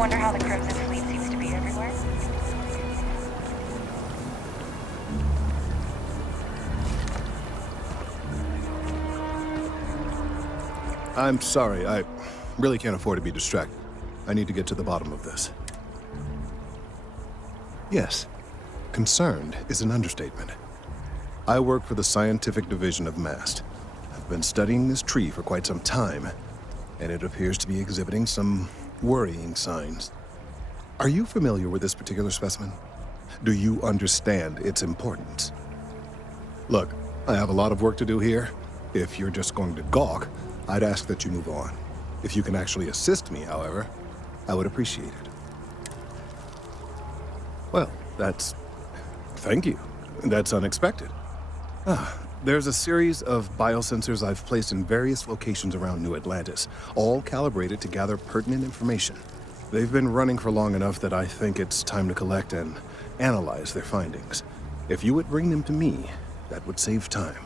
wonder how the Crimson Fleet seems to be everywhere? I'm sorry, I really can't afford to be distracted. I need to get to the bottom of this. Yes, concerned is an understatement. I work for the scientific division of MAST. I've been studying this tree for quite some time, and it appears to be exhibiting some worrying signs. Are you familiar with this particular specimen? Do you understand its importance? Look, I have a lot of work to do here. If you're just going to gawk, I'd ask that you move on. If you can actually assist me, however, I would appreciate it. Well, thank you. That's unexpected. There's a series of biosensors I've placed in various locations around New Atlantis, all calibrated to gather pertinent information. They've been running for long enough that I think it's time to collect and analyze their findings. If you would bring them to me, that would save time.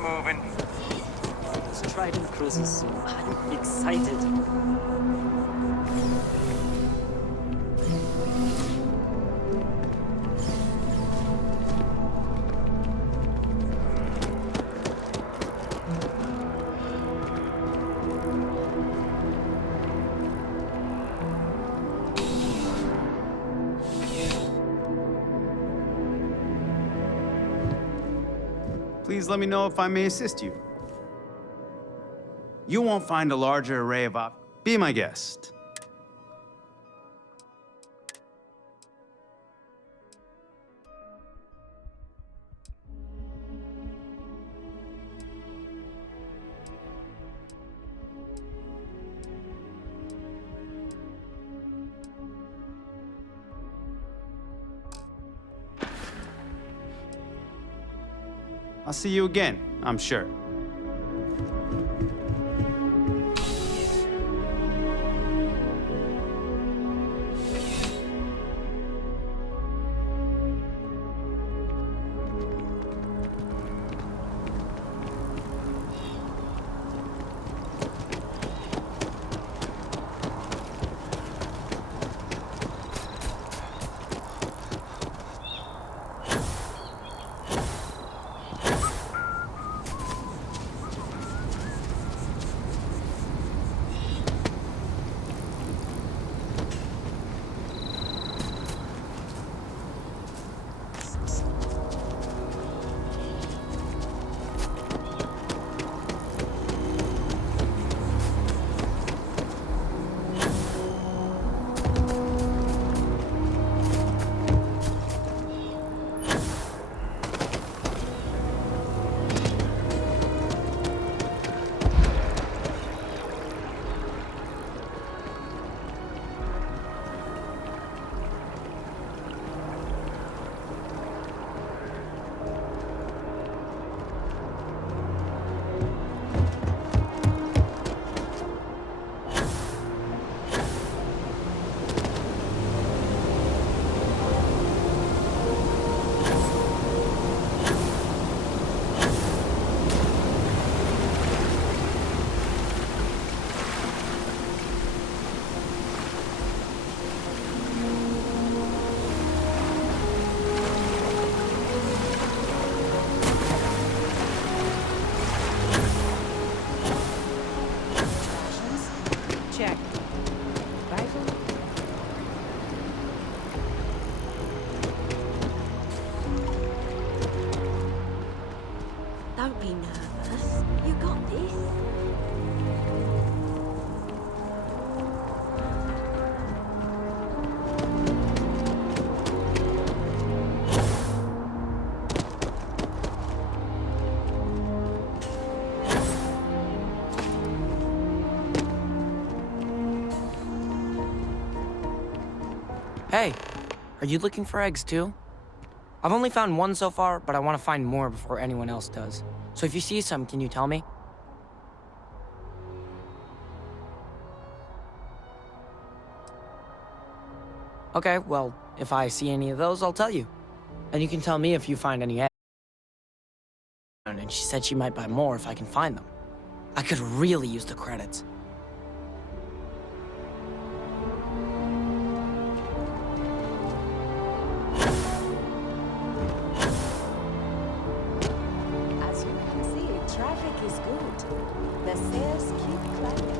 Moving. This Trident cruises soon. I'm excited. Please let me know if I may assist you. You won't find a larger array of Be my guest. I'll see you again, I'm sure. be nervous. You got this. Hey, are you looking for eggs too? I've only found one so far, but I want to find more before anyone else does. So if you see some, can you tell me? Okay, well, if I see any of those, I'll tell you. And you can tell me if you find any eggs. And she said she might buy more if I can find them. I could really use the credits. As you can see, traffic is good. The sales keep climbing.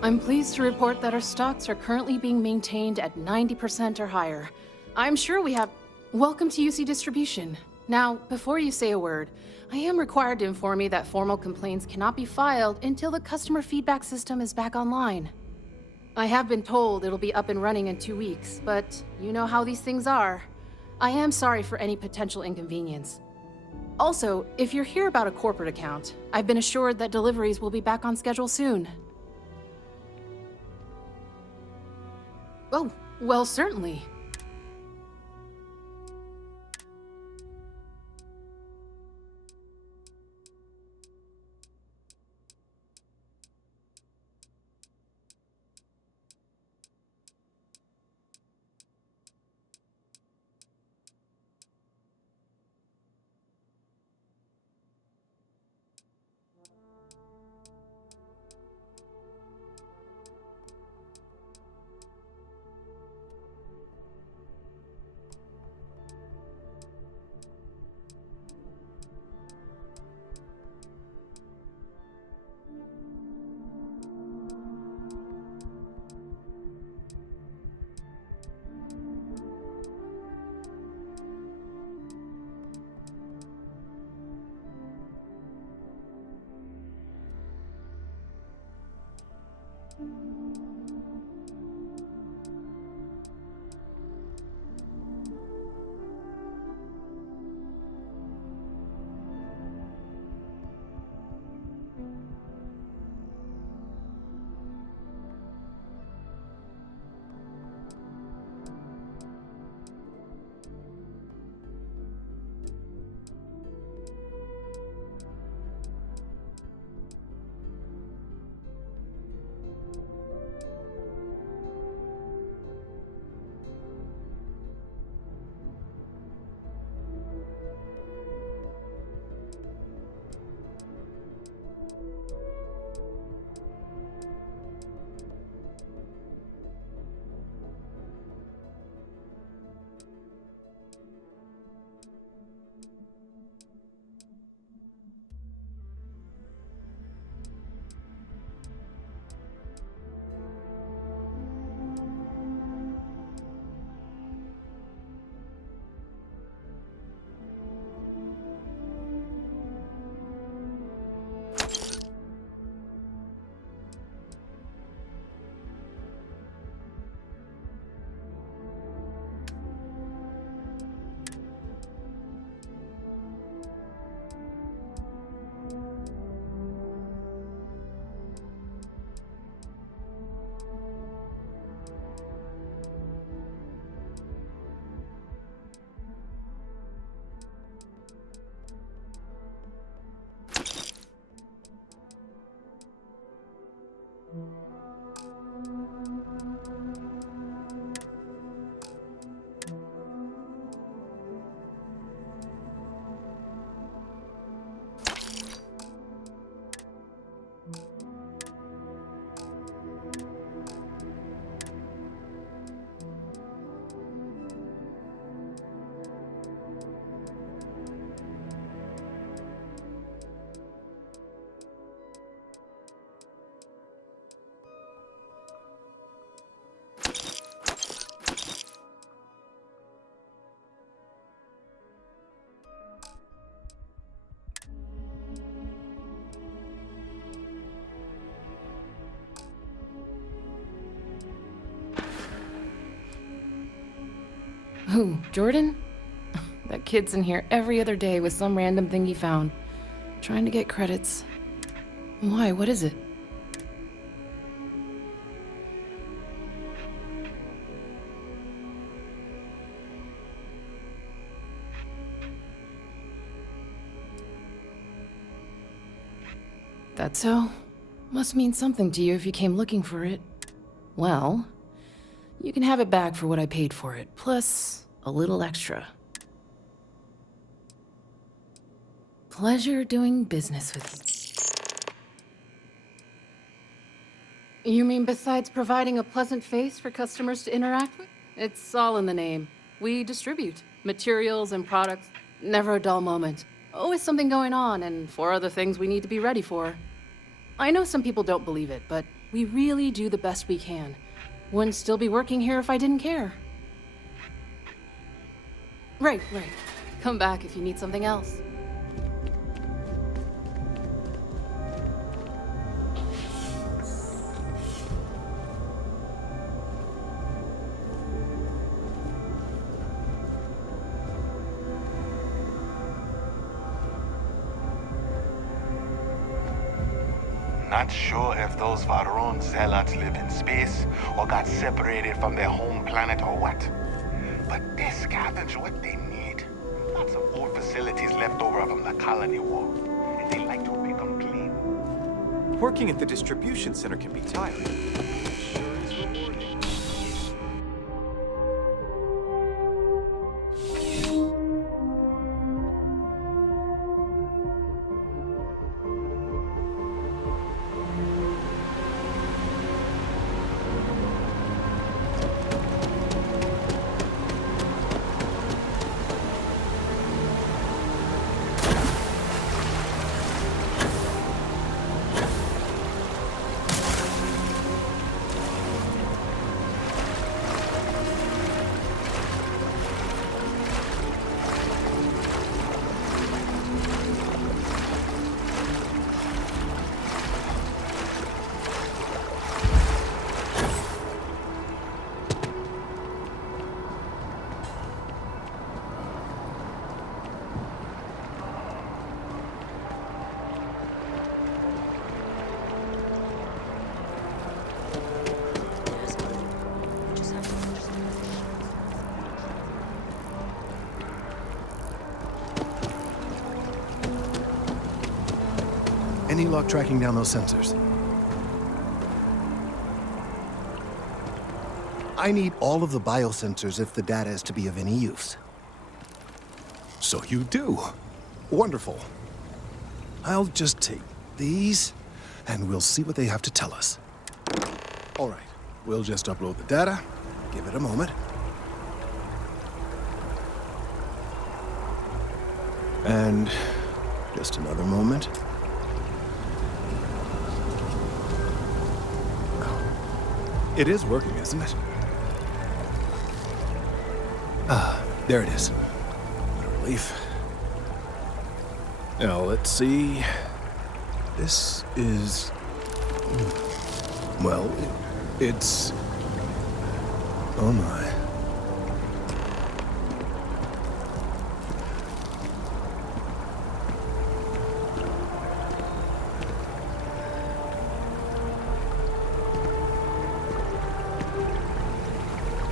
I'm pleased to report that our stocks are currently being maintained at 90% or higher. I'm sure we have... Welcome to UC Distribution. Now, before you say a word, I am required to inform you that formal complaints cannot be filed until the customer feedback system is back online. I have been told it'll be up and running in 2 weeks, but you know how these things are. I am sorry for any potential inconvenience. Also, if you're here about a corporate account, I've been assured that deliveries will be back on schedule soon. Oh, well, certainly. Who, Jordan? That kid's in here every other day with some random thing he found. Trying to get credits. Why? What is it? That so? Must mean something to you if you came looking for it. Well, you can have it back for what I paid for it, plus a little extra. Pleasure doing business with you. You mean besides providing a pleasant face for customers to interact with? It's all in the name. We distribute materials and products. Never a dull moment. Always something going on, and 4 other things we need to be ready for. I know some people don't believe it, but we really do the best we can. Wouldn't still be working here if I didn't care. Right. Come back if you need something else. Not sure if those Varun zealots live in space or got separated from their home planet or what. But they scavenge what they need. Lots of old facilities left over from the colony war. And they like to pick them clean. Working at the distribution center can be tiring. Sure is rewarding. Any luck tracking down those sensors? I need all of the biosensors if the data is to be of any use. So you do. Wonderful. I'll just take these, and we'll see what they have to tell us. All right, we'll just upload the data. Give it a moment. And just another moment. It is working, isn't it? Ah, there it is. What a relief. Now, let's see. This is... Well, it's... Oh my.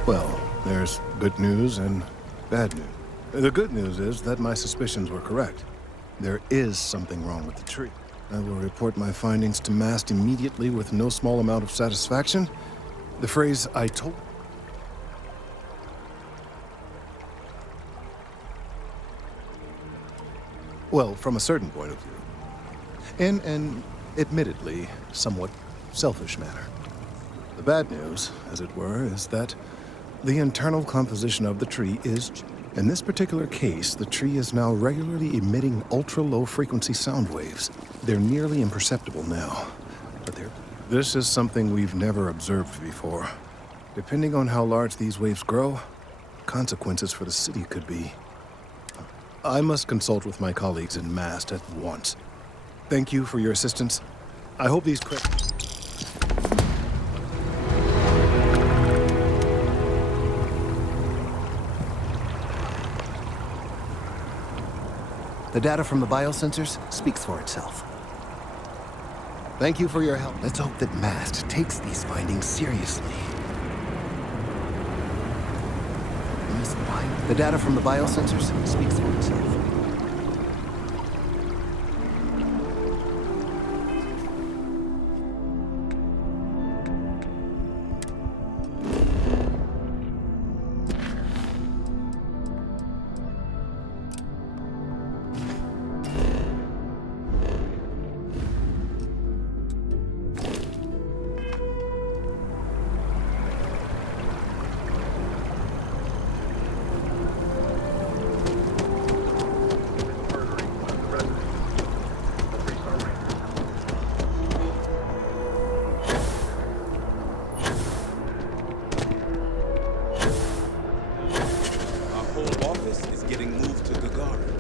Well, there's good news and bad news. The good news is that my suspicions were correct. There is something wrong with the tree. I will report my findings to MAST immediately with no small amount of satisfaction. The phrase, "I told..." Well, from a certain point of view. In an, admittedly, somewhat selfish manner. The bad news, as it were, is that the internal composition of the tree is... In this particular case, the tree is now regularly emitting ultra-low frequency sound waves. They're nearly imperceptible now, but this is something we've never observed before. Depending on how large these waves grow, consequences for the city could be... I must consult with my colleagues in MAST at once. Thank you for your assistance. I hope these... The data from the biosensors speaks for itself. Thank you for your help. Let's hope that MAST takes these findings seriously. The data from the biosensors speaks for itself. Our whole office is getting moved to Gagarin.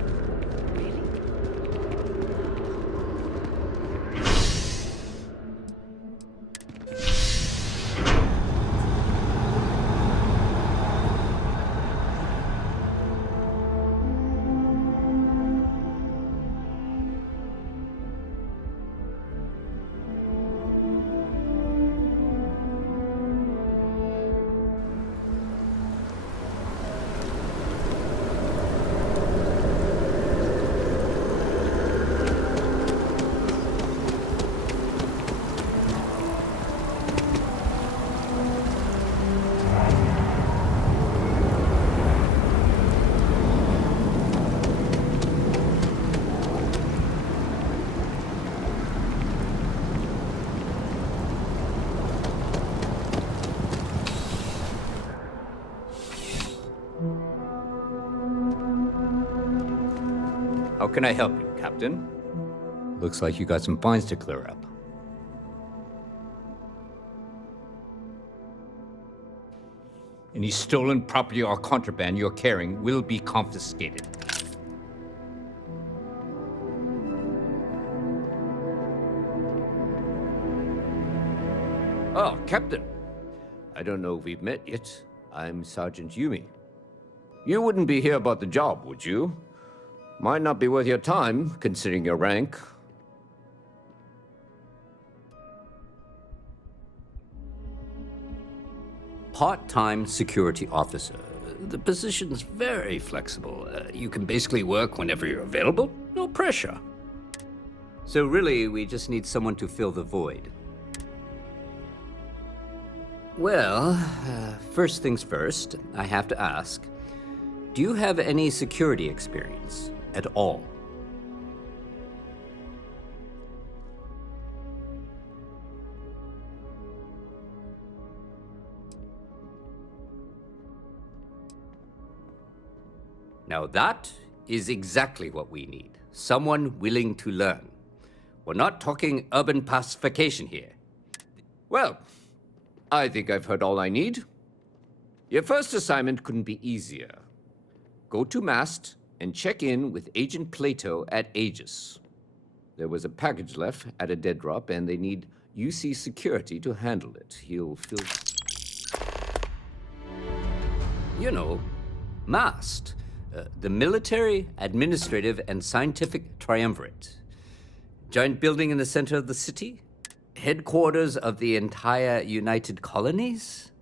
How can I help you, Captain? Looks like you got some fines to clear up. Any stolen property or contraband you're carrying will be confiscated. Oh, Captain. I don't know if we've met yet. I'm Sergeant Yumi. You wouldn't be here about the job, would you? Might not be worth your time, considering your rank. Part-time security officer. The position's very flexible. You can basically work whenever you're available. No pressure. So really, we just need someone to fill the void. Well, first things first, I have to ask, do you have any security experience at all? Now that is exactly what we need. Someone willing to learn. We're not talking urban pacification here. Well, I think I've heard all I need. Your first assignment couldn't be easier. Go to MAST and check in with Agent Plato at Aegis. There was a package left at a dead drop, and they need UC security to handle it. He'll fill... You know, MAST. The Military, Administrative, and Scientific Triumvirate. Giant building in the center of the city? Headquarters of the entire United Colonies?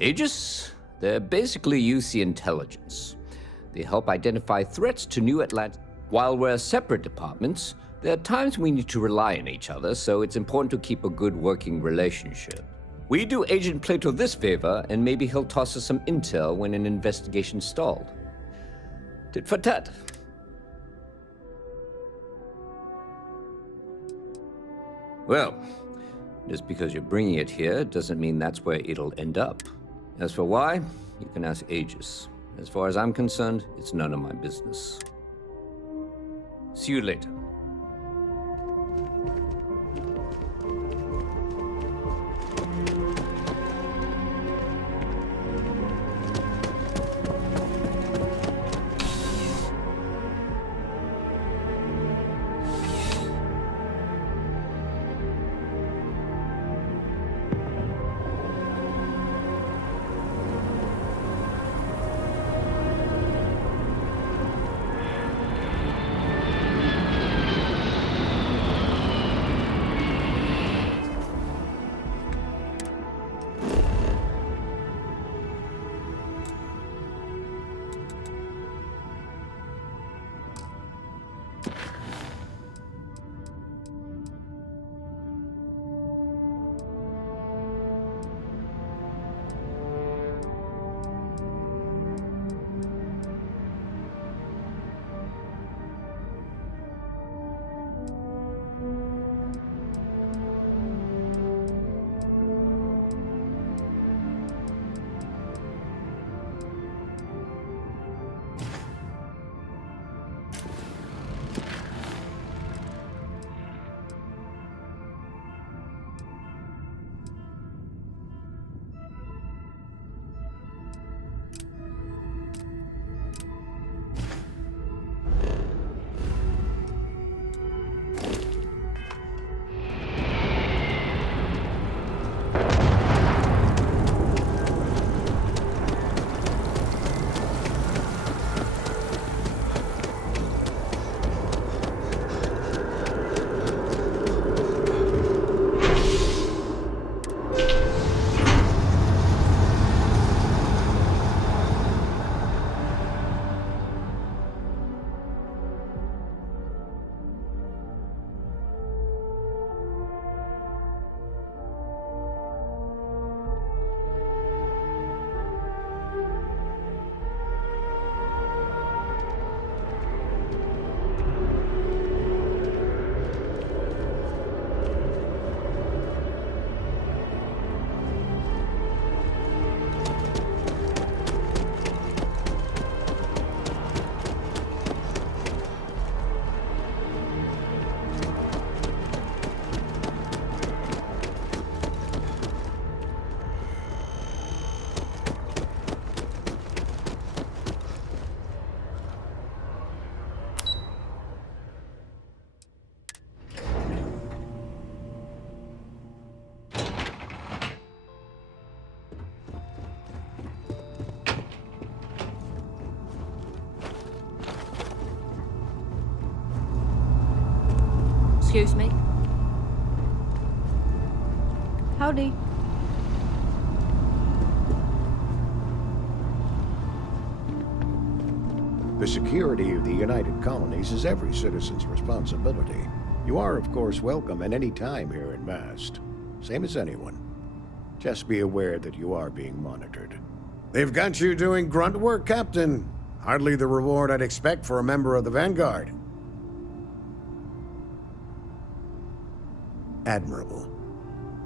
Aegis? They're basically UC intelligence. They help identify threats to New Atlantis. While we're separate departments, there are times we need to rely on each other, so it's important to keep a good working relationship. We do Agent Plato this favor, and maybe he'll toss us some intel when an investigation stalled. Tit for tat. Well, just because you're bringing it here doesn't mean that's where it'll end up. As for why, you can ask Aegis. As far as I'm concerned, it's none of my business. See you later. Excuse me. Howdy. The security of the United Colonies is every citizen's responsibility. You are, of course, welcome at any time here in Mast. Same as anyone. Just be aware that you are being monitored. They've got you doing grunt work, Captain. Hardly the reward I'd expect for a member of the Vanguard. Admirable.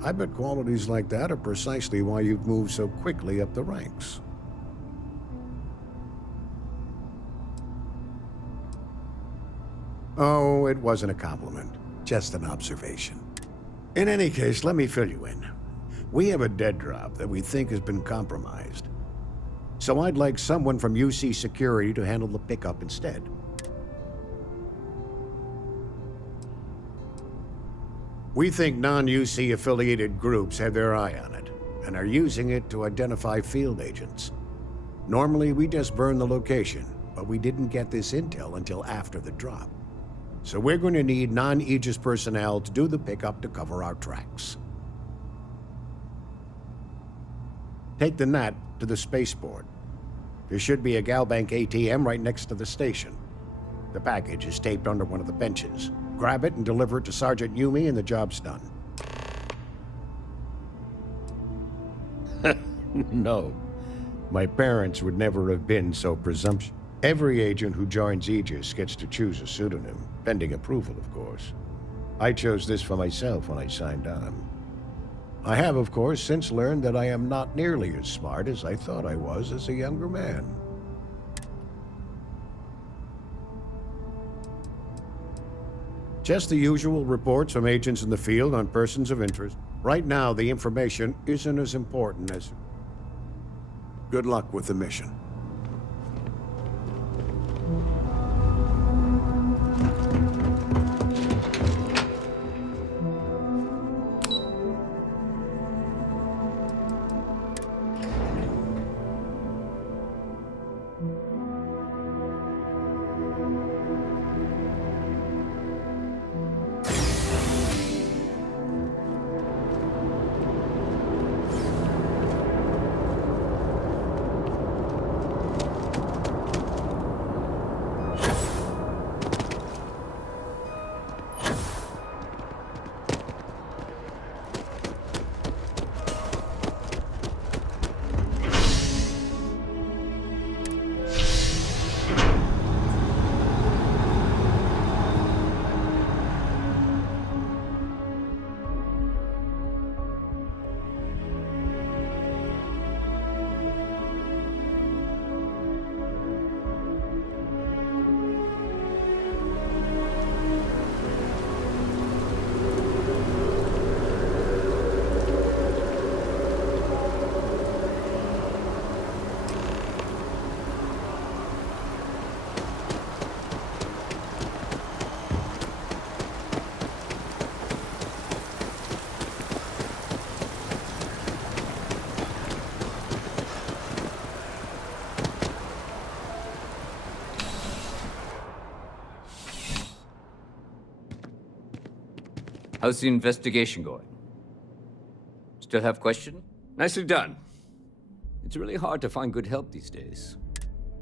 I bet qualities like that are precisely why you've moved so quickly up the ranks. Oh, it wasn't a compliment. Just an observation. In any case, let me fill you in. We have a dead drop that we think has been compromised. So I'd like someone from UC Security to handle the pickup instead. We think non-UC affiliated groups have their eye on it, and are using it to identify field agents. Normally, we just burn the location, but we didn't get this intel until after the drop. So we're going to need non-Aegis personnel to do the pickup to cover our tracks. Take the Nat to the spaceport. There should be a Galbank ATM right next to the station. The package is taped under one of the benches. Grab it and deliver it to Sergeant Yumi and the job's done. No. My parents would never have been so presumptuous. Every agent who joins Aegis gets to choose a pseudonym, pending approval, of course. I chose this for myself when I signed on. I have, of course, since learned that I am not nearly as smart as I thought I was as a younger man. Just the usual reports from agents in the field on persons of interest. Right now, the information isn't as important as... Good luck with the mission. How's the investigation going? Still have question? Nicely done. It's really hard to find good help these days.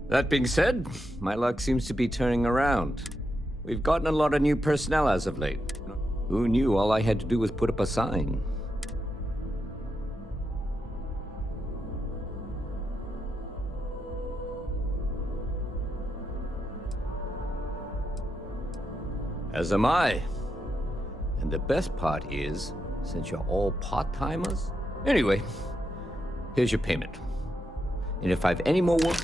That being said, my luck seems to be turning around. We've gotten a lot of new personnel as of late. Who knew all I had to do was put up a sign? As am I. And the best part is, since you're all part-timers... Anyway, here's your payment. And if I have any more work...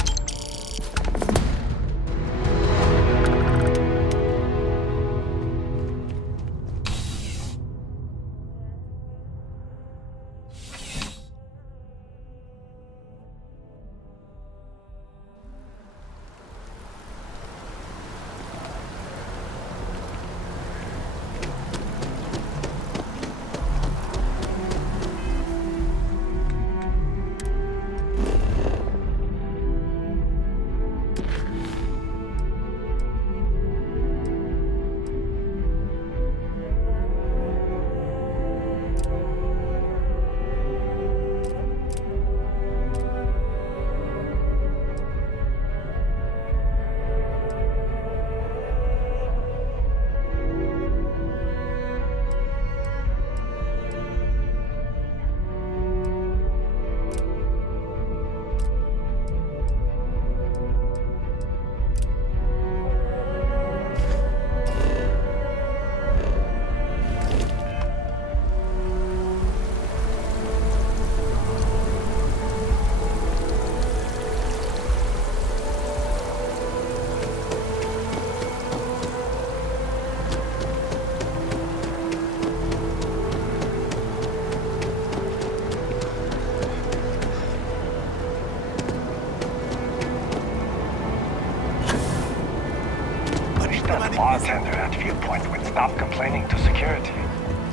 bartender at Viewpoint would stop complaining to security.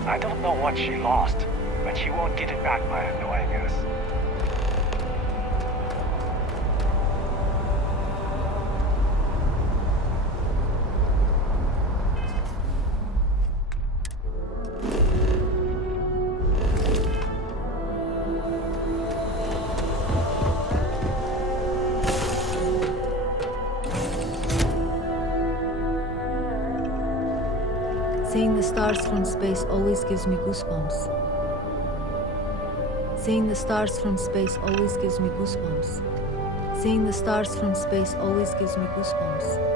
I don't know what she lost, but she won't get it back by annoying us. Seeing the stars from space always gives me goosebumps. Seeing the stars from space always gives me goosebumps. Seeing the stars from space always gives me goosebumps.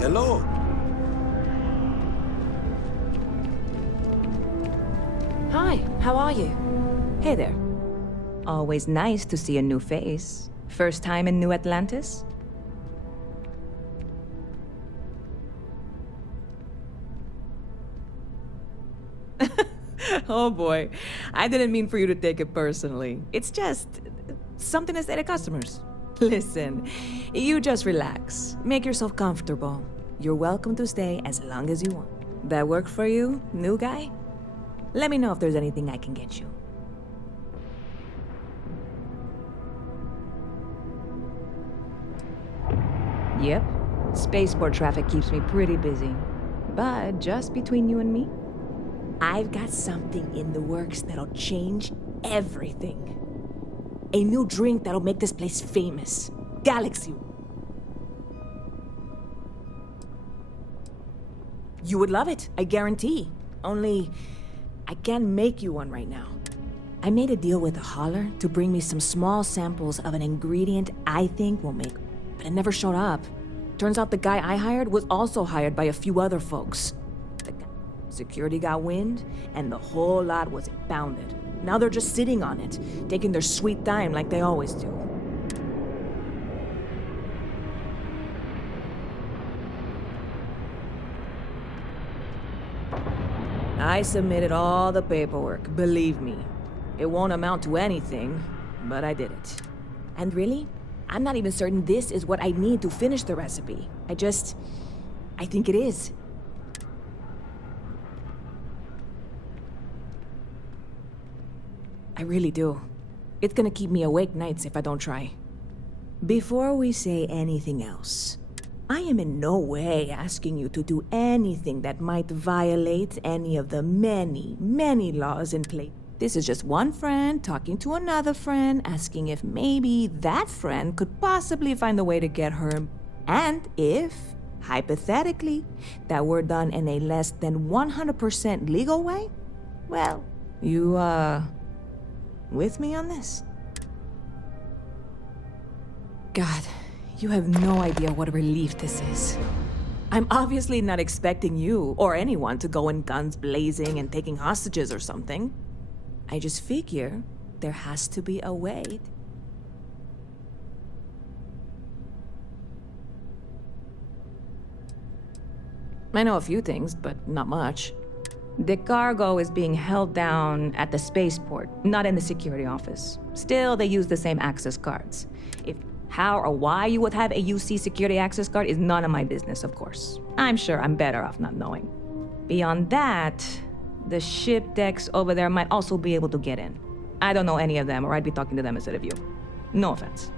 Hello. Hi, how are you? Hey there. Always nice to see a new face. First time in New Atlantis? Oh boy, I didn't mean for you to take it personally. It's just something to say to customers. Listen, you just relax. Make yourself comfortable. You're welcome to stay as long as you want. That work for you, new guy? Let me know if there's anything I can get you. Yep. Spaceport traffic keeps me pretty busy. But just between you and me, I've got something in the works that'll change everything. A new drink that'll make this place famous. Galaxy. You would love it, I guarantee. Only, I can't make you one right now. I made a deal with a hauler to bring me some small samples of an ingredient I think will make, but it never showed up. Turns out the guy I hired was also hired by a few other folks. Security got wind, and the whole lot was impounded. Now they're just sitting on it, taking their sweet time like they always do. I submitted all the paperwork, believe me. It won't amount to anything, but I did it. And really, I'm not even certain this is what I need to finish the recipe. I think it is. I really do. It's gonna keep me awake nights if I don't try. Before we say anything else, I am in no way asking you to do anything that might violate any of the many, many laws in place. This is just one friend talking to another friend, asking if maybe that friend could possibly find a way to get her. And if, hypothetically, that were done in a less than 100% legal way, well, you, with me on this? God, you have no idea what a relief this is. I'm obviously not expecting you or anyone to go in guns blazing and taking hostages or something. I just figure there has to be a way. I know a few things, but not much. The cargo is being held down at the spaceport, not in the security office. Still, they use the same access cards. If how or why you would have a UC security access card is none of my business, of course. I'm sure I'm better off not knowing. Beyond that, the ship decks over there might also be able to get in. I don't know any of them, or I'd be talking to them instead of you. No offense.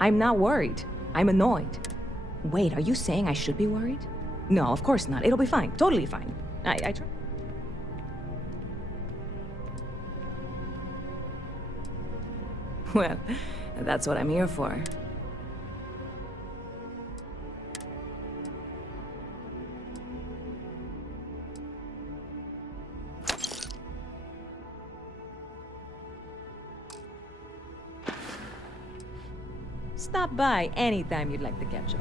I'm not worried. I'm annoyed. Wait, are you saying I should be worried? No, of course not. It'll be fine. Totally fine. I try. Well, that's what I'm here for. Stop by anytime you'd like to catch up.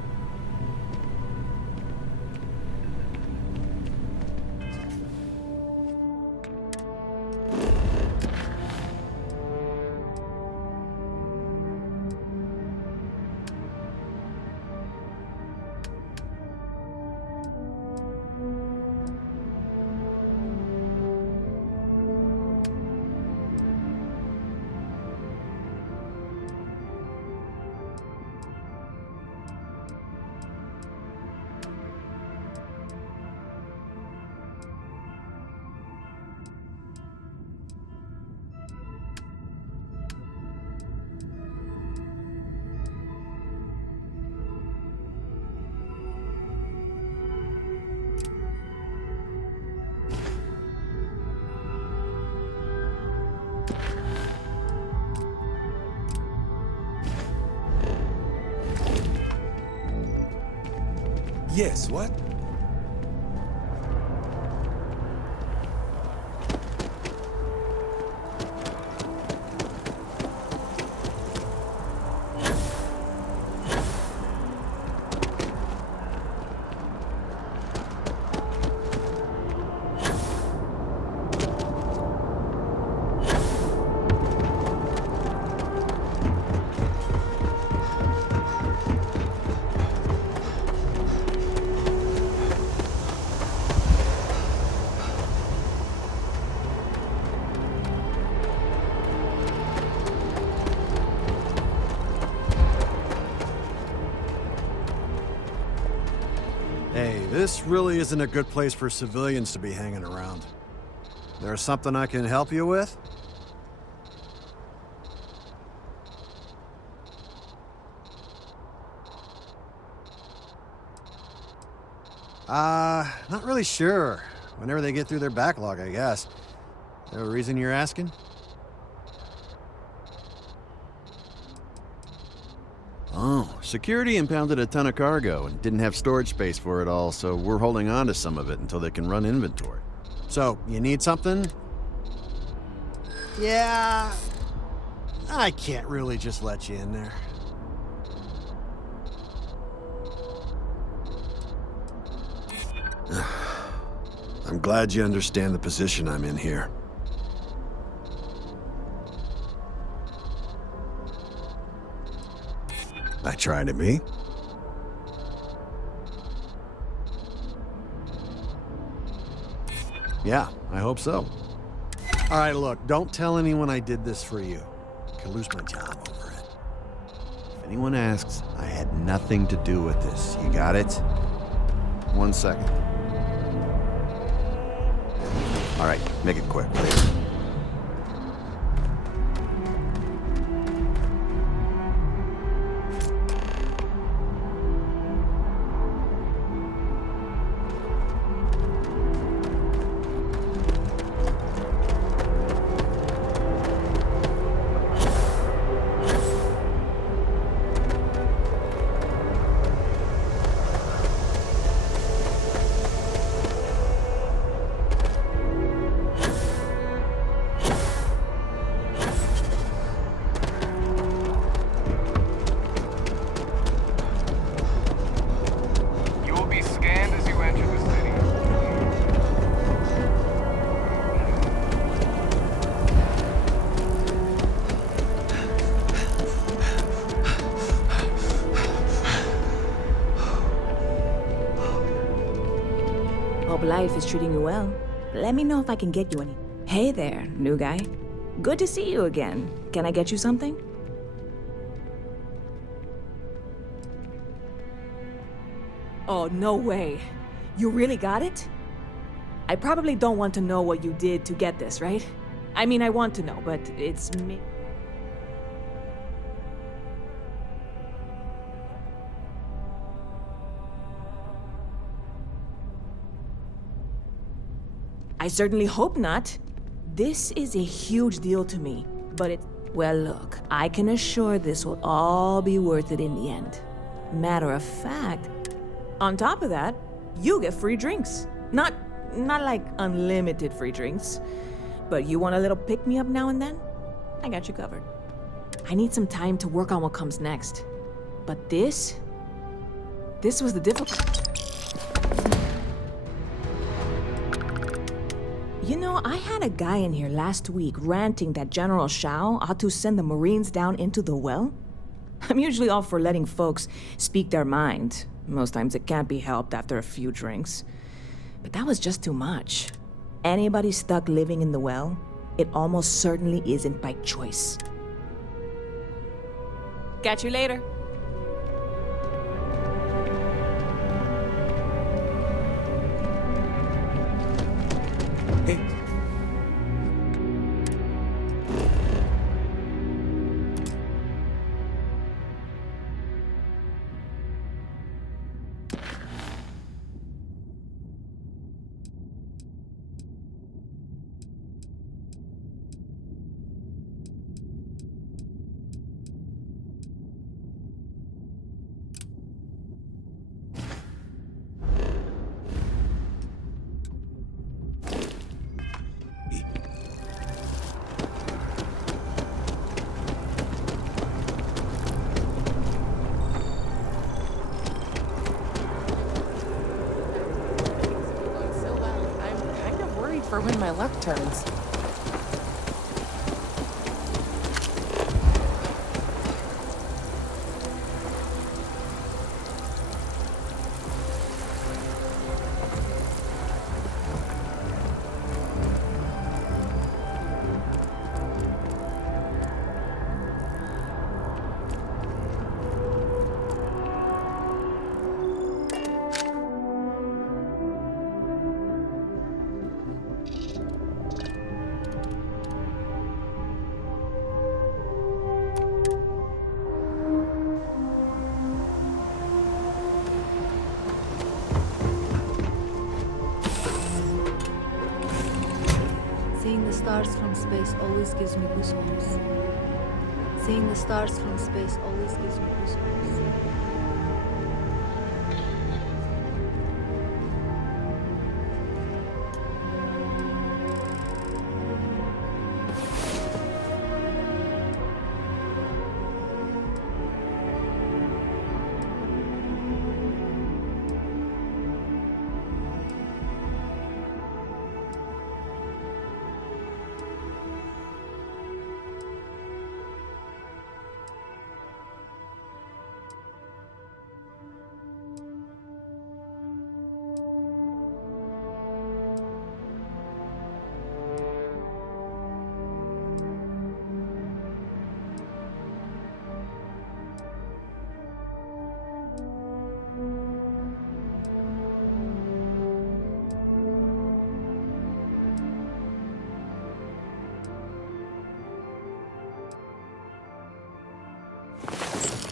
Yes, what? Hey, this really isn't a good place for civilians to be hanging around. There's something I can help you with? Not really sure. Whenever they get through their backlog, I guess. Is there a reason you're asking? Oh, security impounded a ton of cargo and didn't have storage space for it all, so we're holding on to some of it until they can run inventory. So, you need something? Yeah, I can't really just let you in there. I'm glad you understand the position I'm in here. I try to be. Yeah, I hope so. All right, look, don't tell anyone I did this for you. I could lose my job over it. If anyone asks, I had nothing to do with this. You got it? 1 second. All right, make it quick. Hope life is treating you well. Let me know if I can get you any. Hey there, new guy. Good to see you again. Can I get you something? Oh, no way. You really got it? I probably don't want to know what you did to get this, right? I mean, I want to know, but it's me. I certainly hope not. This is a huge deal to me, but it... Well, look, I can assure this will all be worth it in the end. Matter of fact, on top of that, you get free drinks. Not like unlimited free drinks, but you want a little pick-me-up now and then? I got you covered. I need some time to work on what comes next. But this was the difficult. You know, I had a guy in here last week ranting that General Shao ought to send the Marines down into the well. I'm usually all for letting folks speak their mind. Most times it can't be helped after a few drinks. But that was just too much. Anybody stuck living in the well, it almost certainly isn't by choice. Catch you later. Hey. For when my luck turns. Seeing the stars from space always gives me goosebumps. Seeing the stars from space always gives me goosebumps.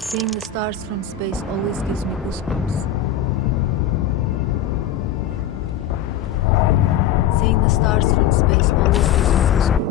Seeing the stars from space always gives me goosebumps. Seeing the stars from space always gives me goosebumps.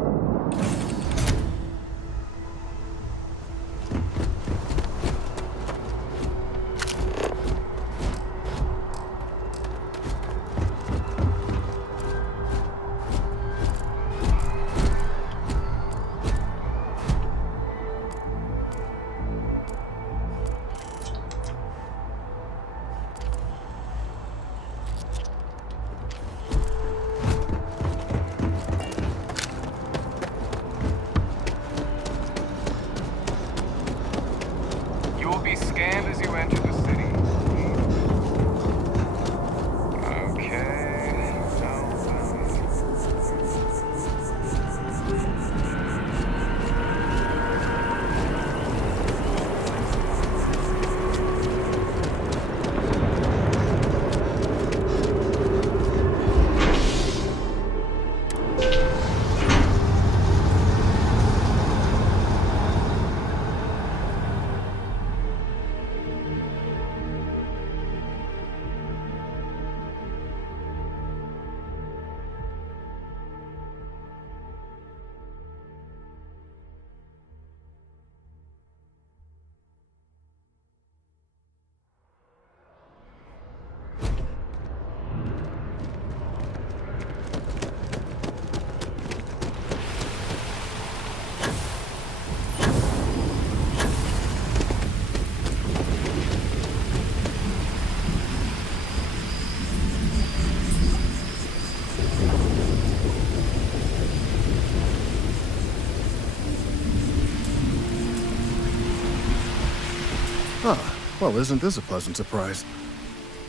Ah, well, isn't this a pleasant surprise?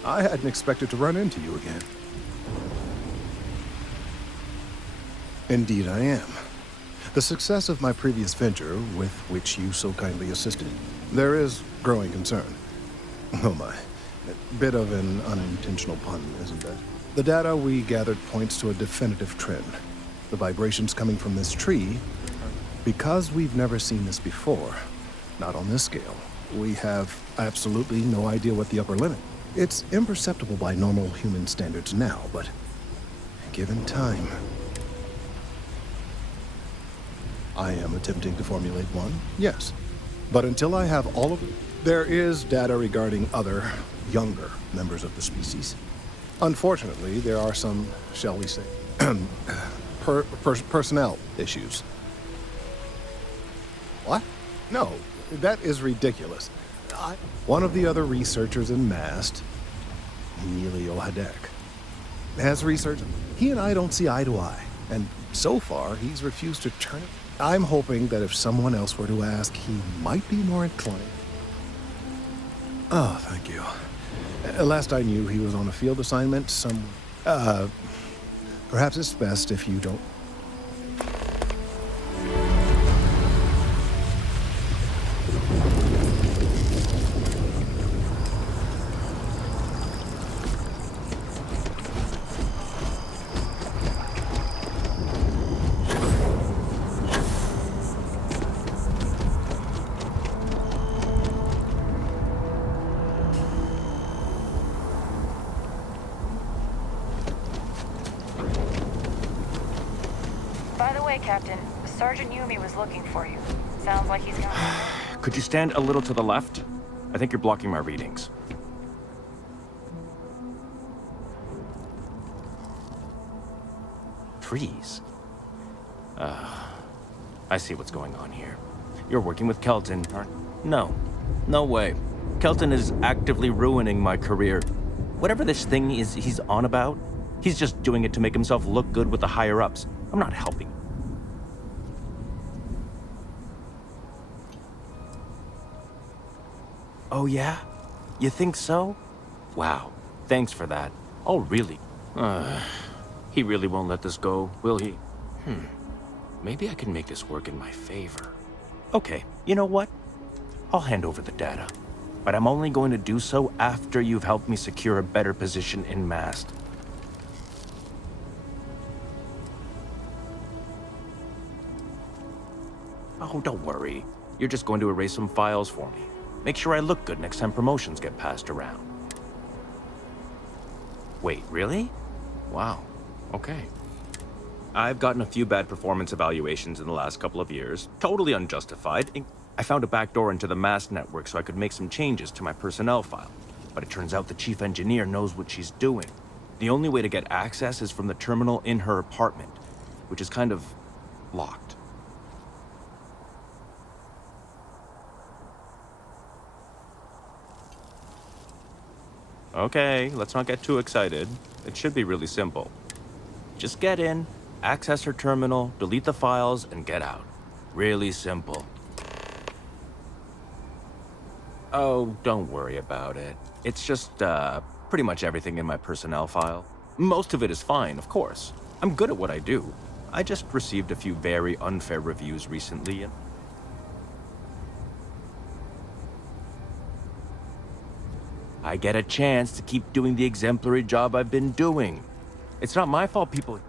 I hadn't expected to run into you again. Indeed I am. The success of my previous venture, with which you so kindly assisted, there is growing concern. Oh my. A bit of an unintentional pun, isn't it? The data we gathered points to a definitive trend. The vibrations coming from this tree, because we've never seen this before, not on this scale, we have absolutely no idea what the upper limit. It's imperceptible by normal human standards now, but given time, I am attempting to formulate one, yes. But until I have all of it, there is data regarding other, younger members of the species. Unfortunately, there are some, shall we say, personnel issues. What? No, that is ridiculous. One of the other researchers in MAST, Emilio Hadek, has researched. He and I don't see eye to eye, and so far he's refused to turn it. I'm hoping that if someone else were to ask, he might be more inclined. Oh, thank you. Last I knew, he was on a field assignment somewhere. Perhaps it's best if you don't. By the way, Captain, Sergeant Yumi was looking for you. Sounds like he's gone. Could you stand a little to the left? I think you're blocking my readings. Trees. I see what's going on here. You're working with Kelton, aren't you? No. No way. Kelton is actively ruining my career. Whatever this thing is he's on about, he's just doing it to make himself look good with the higher-ups. I'm not helping. Oh yeah? You think so? Wow. Thanks for that. Oh, really? He really won't let this go, will he? Maybe I can make this work in my favor. Okay, you know what? I'll hand over the data. But I'm only going to do so after you've helped me secure a better position in MAST. Oh, don't worry. You're just going to erase some files for me. Make sure I look good next time promotions get passed around. Wait, really? Wow. Okay. I've gotten a few bad performance evaluations in the last couple of years. Totally unjustified. I found a backdoor into the MAST network so I could make some changes to my personnel file. But it turns out the chief engineer knows what she's doing. The only way to get access is from the terminal in her apartment, which is kind of locked. Okay, let's not get too excited. It should be really simple. Just get in, access her terminal, delete the files, and get out. Really simple. Oh, don't worry about it. It's just, pretty much everything in my personnel file. Most of it is fine, of course. I'm good at what I do. I just received a few very unfair reviews recently, and I get a chance to keep doing the exemplary job I've been doing. It's not my fault people...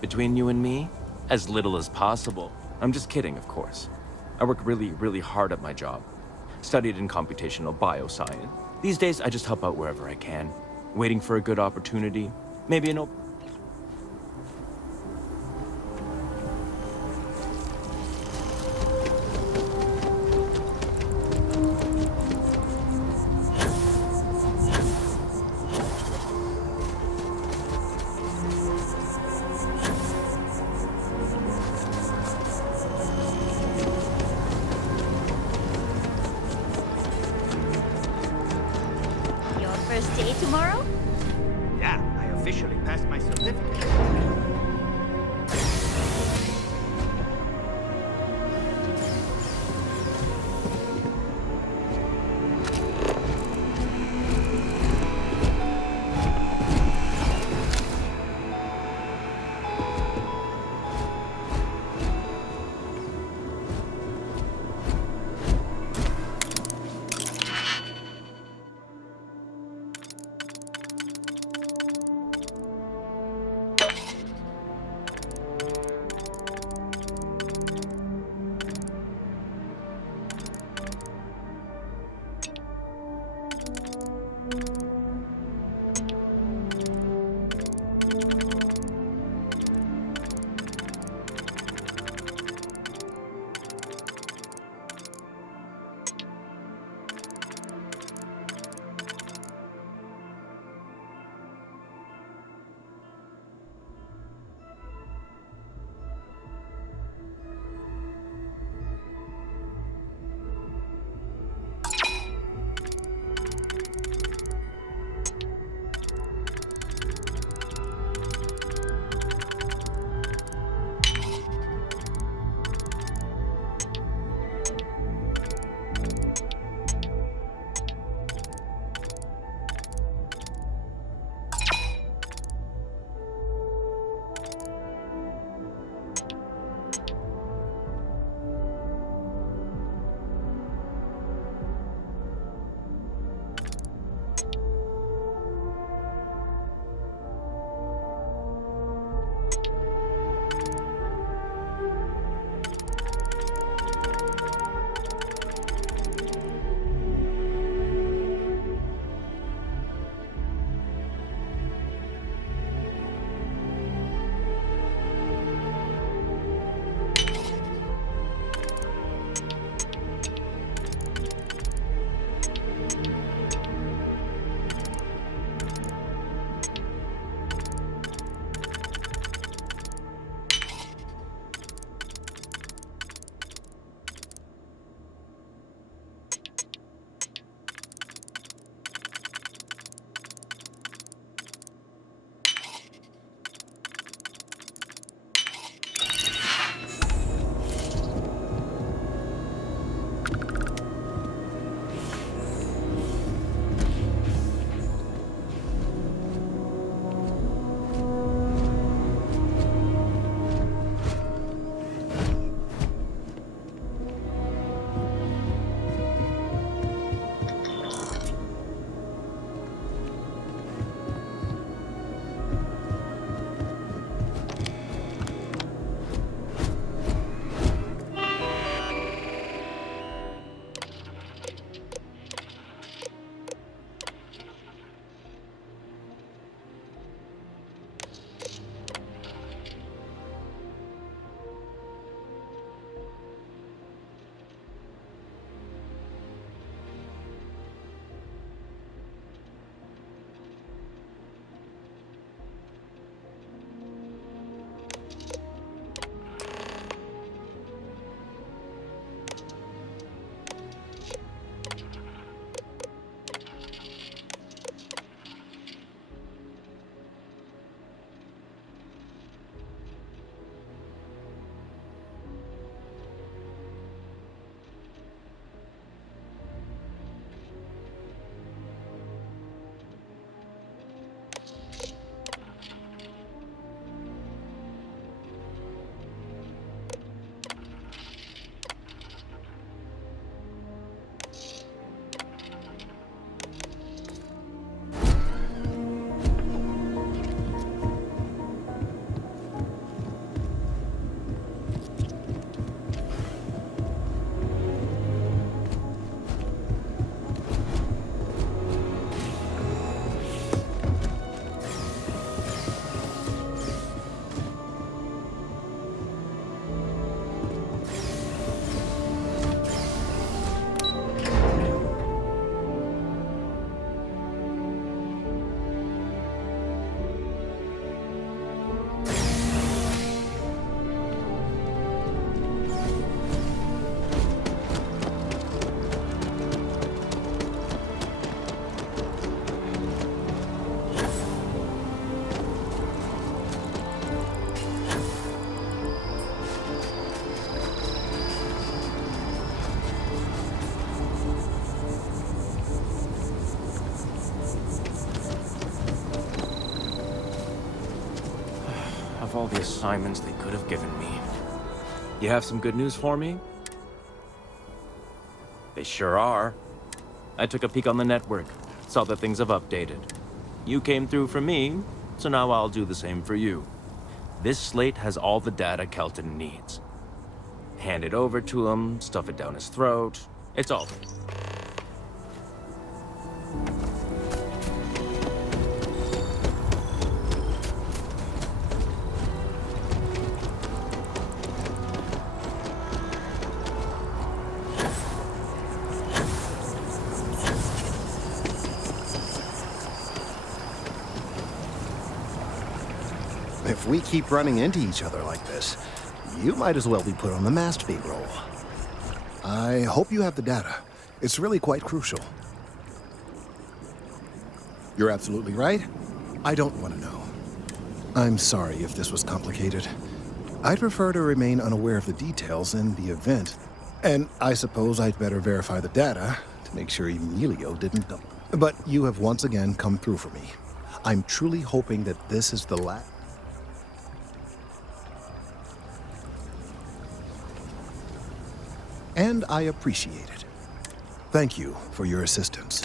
Between you and me, as little as possible. I'm just kidding, of course. I work really, really hard at my job. Studied in computational bioscience. These days, I just help out wherever I can. Waiting for a good opportunity. Maybe an First day tomorrow? Yeah, I officially passed my certificate. Of all the assignments they could have given me. You have some good news for me? They sure are. I took a peek on the network, saw that things have updated. You came through for me, so now I'll do the same for you. This slate has all the data Kelton needs. Hand it over to him, stuff it down his throat. It's all. If we keep running into each other like this, you might as well be put on the mast payroll. I hope you have the data. It's really quite crucial. You're absolutely right. I don't want to know. I'm sorry if this was complicated. I'd prefer to remain unaware of the details in the event. And I suppose I'd better verify the data to make sure Emilio didn't dump. But you have once again come through for me. I'm truly hoping that this is the last. And I appreciate it. Thank you for your assistance.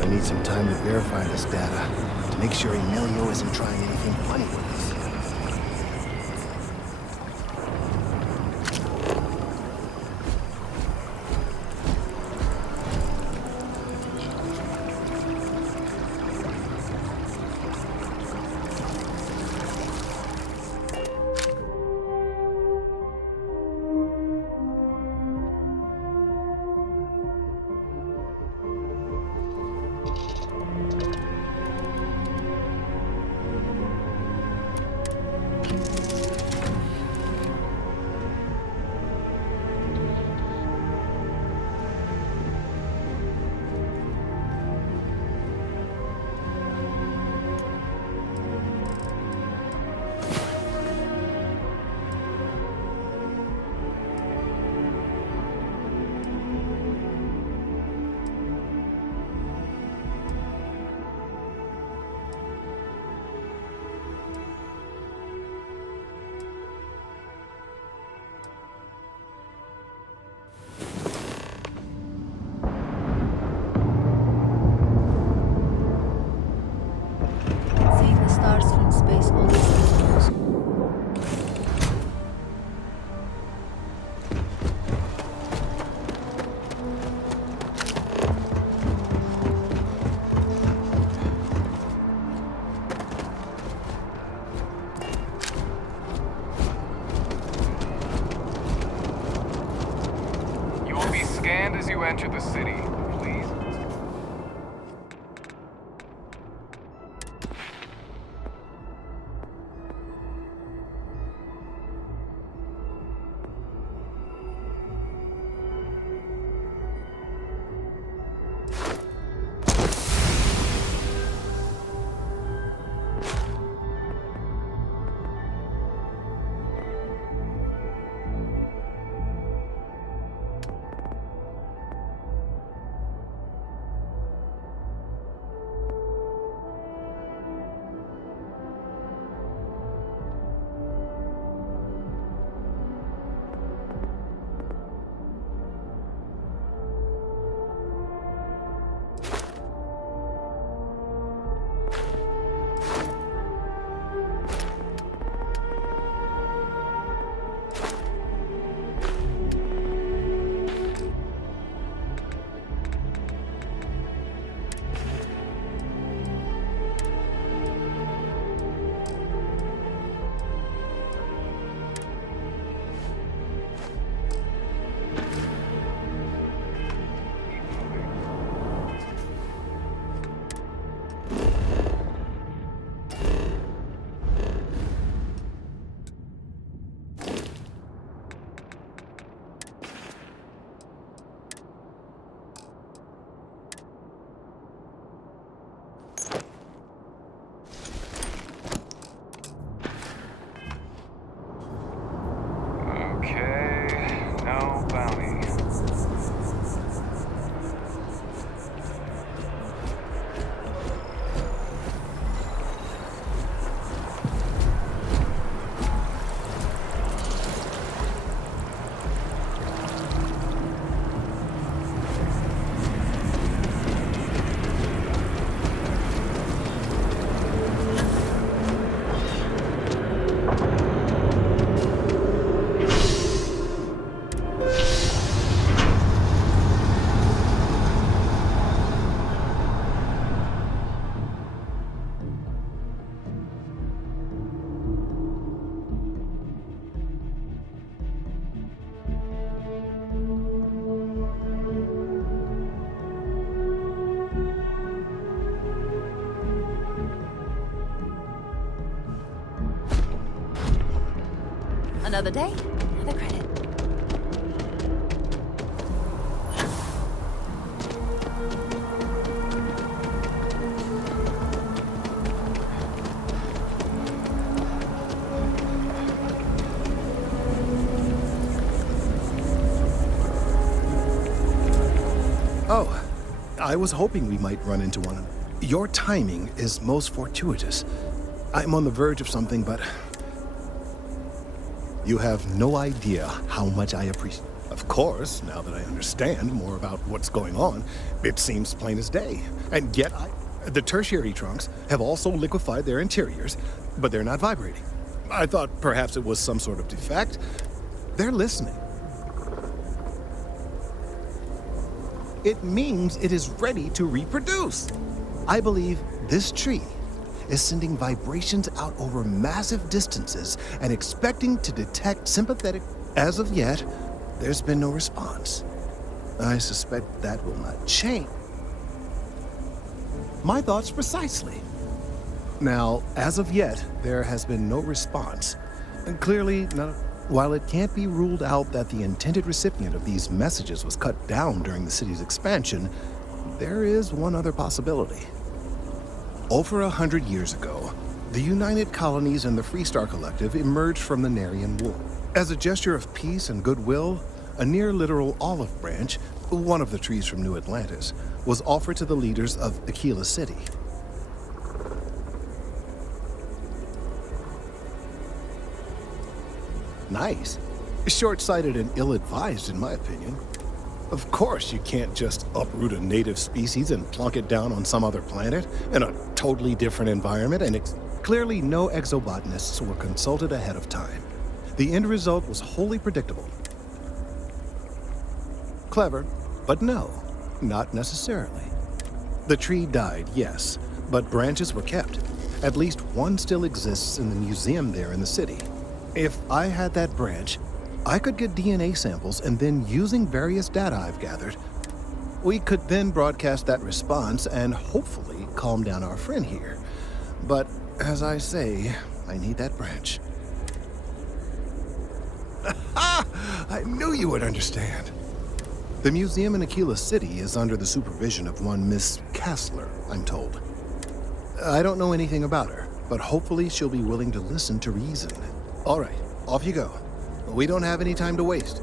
I need some time to verify this data, to make sure Emilio isn't trying anything funny with us. Seeing the stars from space always gives me goosebumps. You will be scanned as you enter the city. Please. Another day, another credit. Oh, I was hoping we might run into one. Your timing is most fortuitous. I'm on the verge of something, but you have no idea how much I appreciate. Of course, now that I understand more about what's going on, it seems plain as day. And yet the tertiary trunks have also liquefied their interiors, but they're not vibrating. I thought perhaps it was some sort of defect. They're listening. It means it is ready to reproduce. I believe this tree is sending vibrations out over massive distances and expecting to detect sympathetic. As of yet, there's been no response. I suspect that will not change. My thoughts precisely. Now, as of yet, there has been no response. And clearly, while it can't be ruled out that the intended recipient of these messages was cut down during the city's expansion, there is one other possibility. Over 100 years ago, the United Colonies and the Freestar Collective emerged from the Narian War. As a gesture of peace and goodwill, a near-literal olive branch, one of the trees from New Atlantis, was offered to the leaders of Aquila City. Nice. Short-sighted and ill-advised, in my opinion. Of course, you can't just uproot a native species and plunk it down on some other planet in a totally different environment, and clearly no exobotanists were consulted ahead of time. The end result was wholly predictable. Clever, but no, not necessarily. The tree died, yes, but branches were kept. At least one still exists in the museum there in the city. If I had that branch, I could get DNA samples, and then using various data I've gathered, we could then broadcast that response and hopefully calm down our friend here. But as I say, I need that branch. I knew you would understand. The museum in Aquila City is under the supervision of one Miss Kassler, I'm told. I don't know anything about her, but hopefully she'll be willing to listen to reason. All right, off you go. We don't have any time to waste.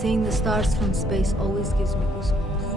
Seeing the stars from space always gives me goosebumps.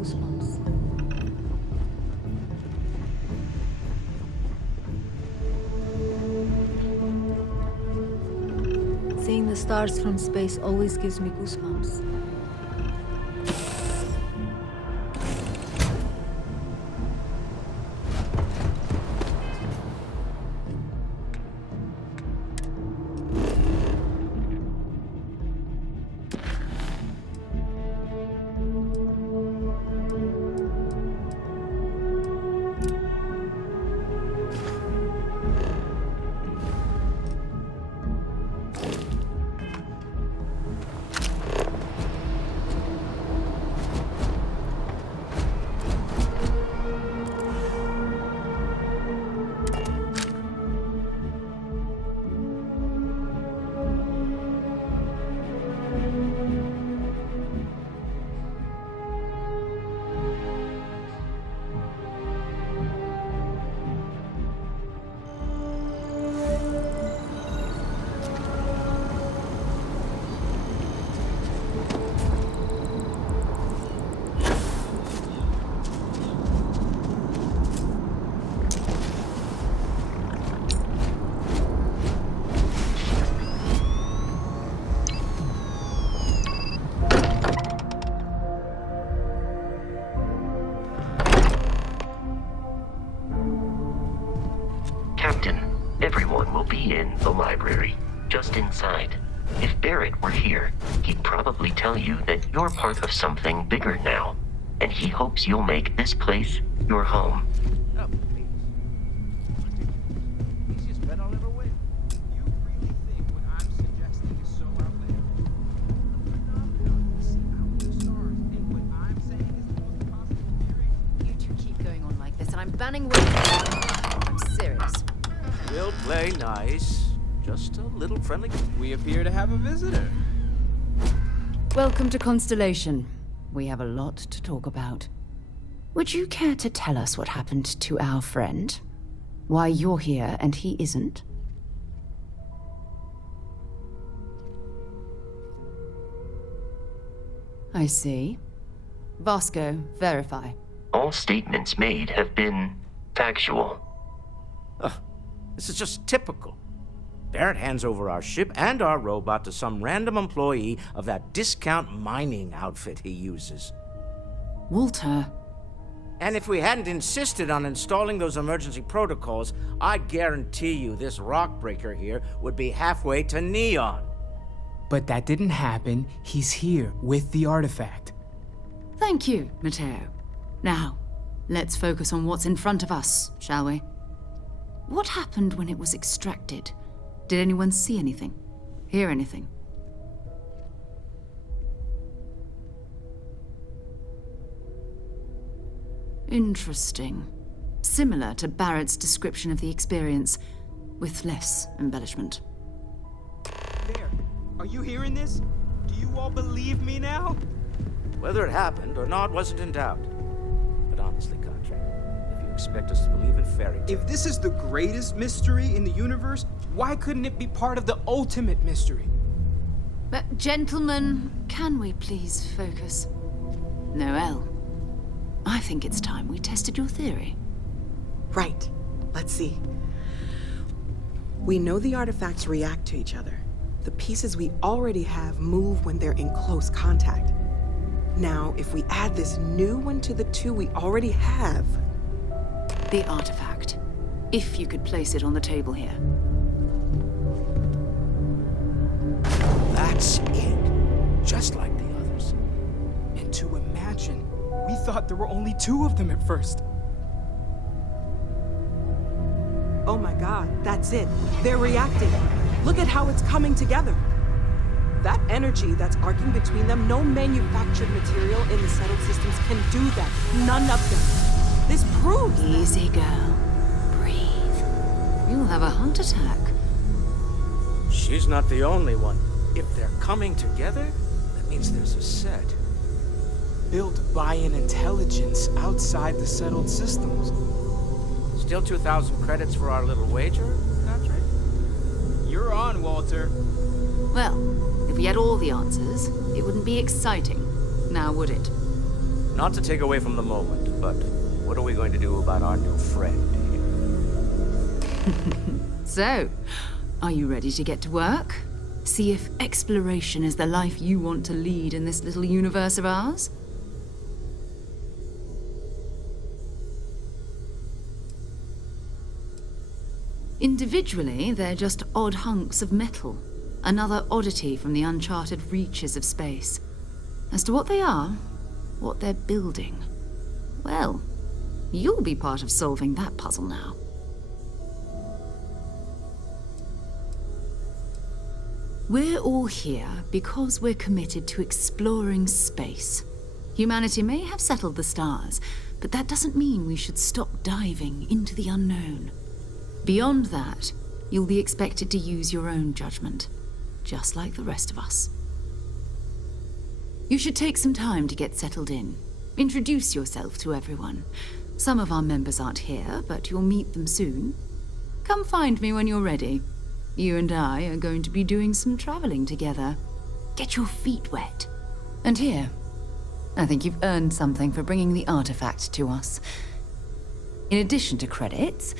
goosebumps. Seeing the stars from space always gives me goosebumps. Everyone will be in the library, just inside. If Barrett were here, he'd probably tell you that you're part of something bigger now, and he hopes you'll make this place your home. Oh, please. Easiest bet I'll ever win. You really think what I'm suggesting is so outlandish? The phenomenon we see out in the stars, and what I'm saying is the most possible theory? You two keep going on like this, and I'm banning women. I'm serious. We'll play nice. Just a little friendly. We appear to have a visitor. Welcome to Constellation. We have a lot to talk about. Would you care to tell us what happened to our friend? Why you're here and he isn't? I see. Vasco, verify. All statements made have been factual. This is just typical. Barrett hands over our ship and our robot to some random employee of that discount mining outfit he uses. Walter. And if we hadn't insisted on installing those emergency protocols, I guarantee you this rock breaker here would be halfway to Neon. But that didn't happen. He's here with the artifact. Thank you, Matteo. Now, let's focus on what's in front of us, shall we? What happened when it was extracted? Did anyone see anything? Hear anything? Interesting. Similar to Barrett's description of the experience, with less embellishment. There. Are you hearing this? Do you all believe me now? Whether it happened or not wasn't in doubt. But honestly, Contra, if you expect us to believe in fairy tales... If this is the greatest mystery in the universe, why couldn't it be part of the ultimate mystery? But gentlemen, can we please focus? Noelle, I think it's time we tested your theory. Right. Let's see. We know the artifacts react to each other. The pieces we already have move when they're in close contact. Now, if we add this new one to the two we already have... The artifact. If you could place it on the table here. That's it. Just like the others. And to imagine, we thought there were only 2 of them at first. Oh my god, that's it. They're reacting. Look at how it's coming together. That energy that's arcing between them, no manufactured material in the settled systems can do that. None of them. This proves Easy, girl. Breathe. You'll have a heart attack. She's not the only one. If they're coming together, that means there's a set. Built by an intelligence outside the settled systems. Still 2,000 credits for our little wager, Patrick? You're on, Walter. Well, if we had all the answers, it wouldn't be exciting, now would it? Not to take away from the moment, but what are we going to do about our new friend here? So, are you ready to get to work? See if exploration is the life you want to lead in this little universe of ours? Individually, they're just odd hunks of metal. Another oddity from the uncharted reaches of space. As to what they are, what they're building, well, you'll be part of solving that puzzle now. We're all here because we're committed to exploring space. Humanity may have settled the stars, but that doesn't mean we should stop diving into the unknown. Beyond that, you'll be expected to use your own judgment, just like the rest of us. You should take some time to get settled in. Introduce yourself to everyone. Some of our members aren't here, but you'll meet them soon. Come find me when you're ready. You and I are going to be doing some traveling together. Get your feet wet. And here, I think you've earned something for bringing the artifact to us. In addition to credits,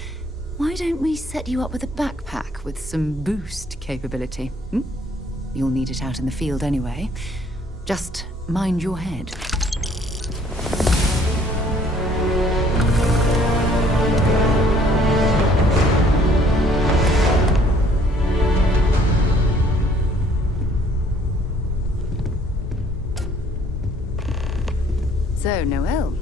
why don't we set you up with a backpack with some boost capability? You'll need it out in the field anyway. Just mind your head. So, Noel,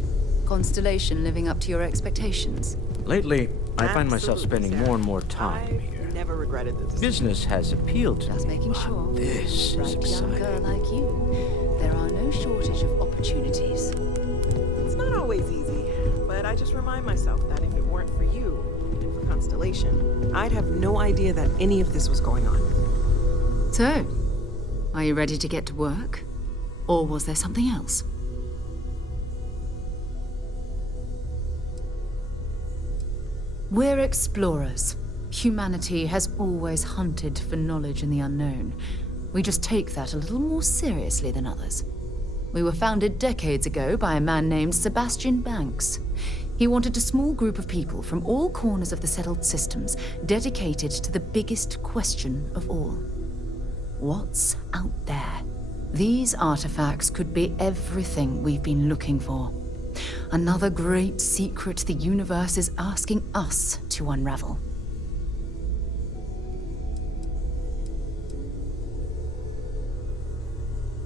Constellation living up to your expectations? Lately, I find myself spending more and more time here. Never regretted this. Business has appealed to Just me. making sure. This is Bright young girl exciting. like you, there are no shortage of opportunities. It's not always easy, but I just remind myself that if it weren't for you, for Constellation, I'd have no idea that any of this was going on. So, are you ready to get to work? Or was there something else? We're explorers. Humanity has always hunted for knowledge in the unknown. We just take that a little more seriously than others. We were founded decades ago by a man named Sebastian Banks. He wanted a small group of people from all corners of the settled systems dedicated to the biggest question of all. What's out there? These artifacts could be everything we've been looking for. Another great secret the universe is asking us to unravel.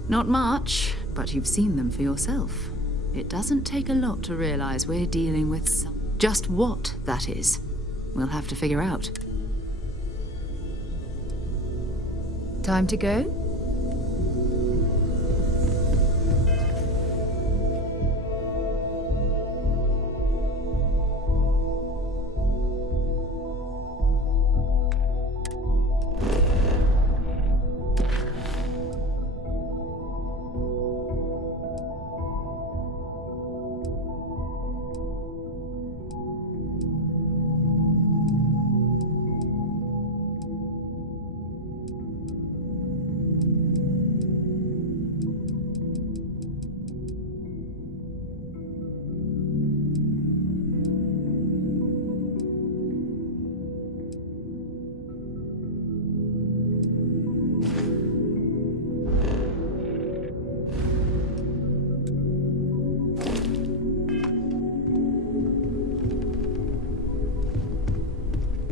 Not much, but you've seen them for yourself. It doesn't take a lot to realize we're dealing with just what that is. We'll have to figure out. Time to go?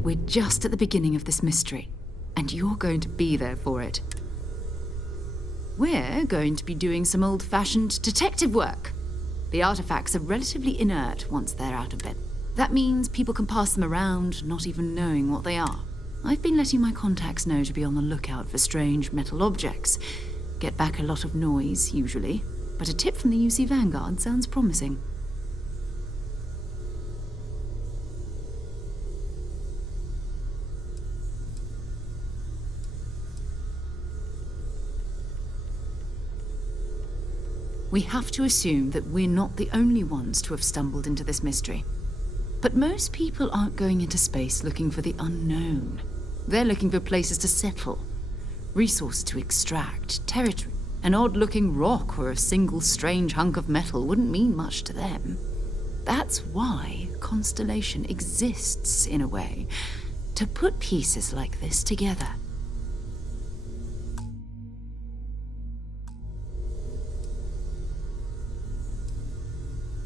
We're just at the beginning of this mystery, and you're going to be there for it. We're going to be doing some old-fashioned detective work. The artifacts are relatively inert once they're out of bed. That means people can pass them around, not even knowing what they are. I've been letting my contacts know to be on the lookout for strange metal objects. Get back a lot of noise, usually, but a tip from the UC Vanguard sounds promising. We have to assume that we're not the only ones to have stumbled into this mystery. But most people aren't going into space looking for the unknown. They're looking for places to settle, resources to extract, territory. An odd-looking rock or a single strange hunk of metal wouldn't mean much to them. That's why Constellation exists, in a way, to put pieces like this together.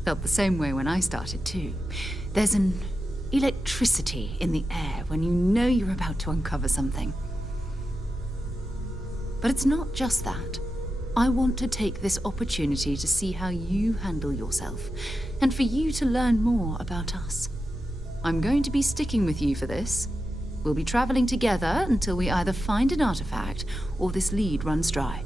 Felt the same way when I started, too. There's an electricity in the air when you know you're about to uncover something. But it's not just that. I want to take this opportunity to see how you handle yourself, and for you to learn more about us. I'm going to be sticking with you for this. We'll be traveling together until we either find an artifact or this lead runs dry.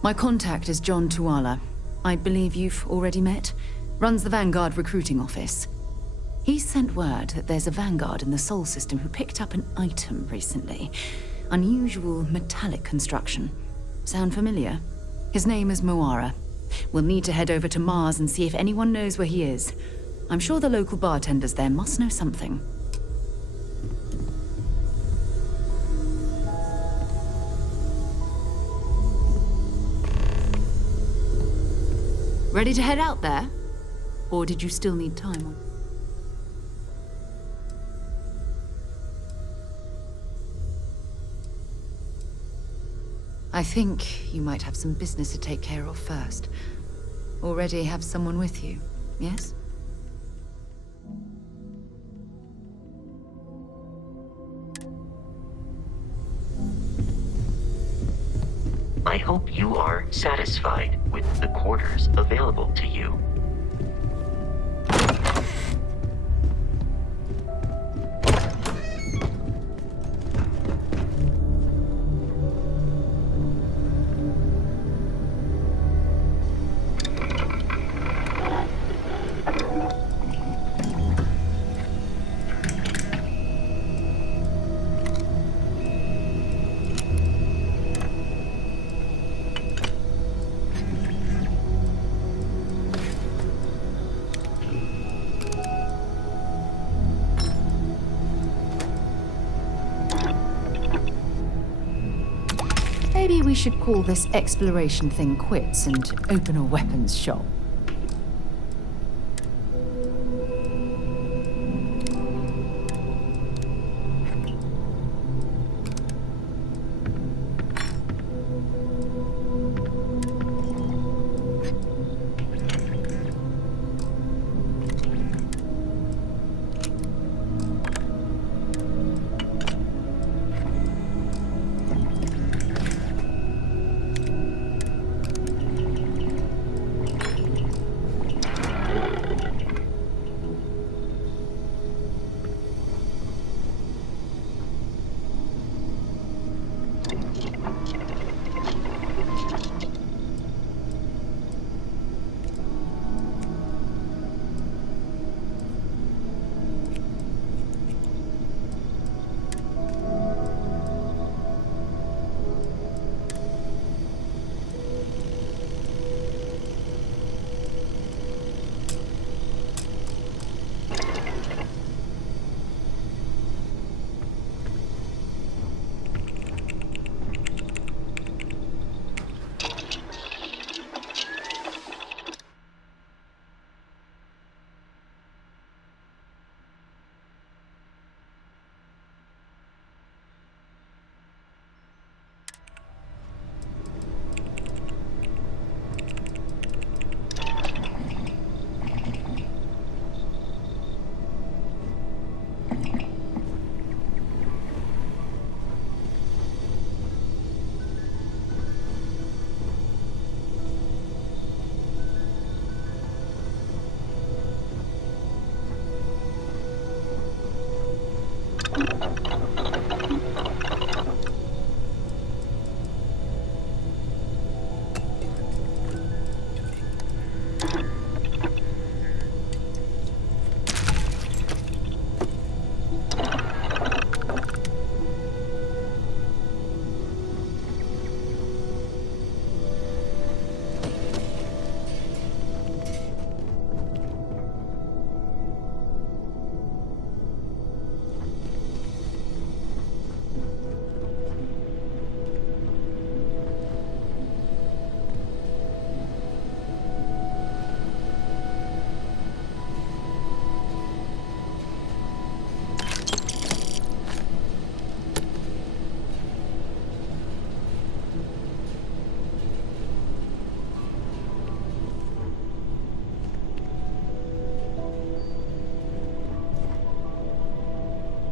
My contact is John Tuala. I believe you've already met. Runs the Vanguard recruiting office. He sent word that there's a Vanguard in the Sol system who picked up an item recently. Unusual metallic construction. Sound familiar? His name is Moara. We'll need to head over to Mars and see if anyone knows where he is. I'm sure the local bartenders there must know something. Ready to head out there? Or did you still need time? I think you might have some business to take care of first. Already have someone with you, yes? I hope you are satisfied with the quarters available to you. Maybe we should call this exploration thing quits and open a weapons shop.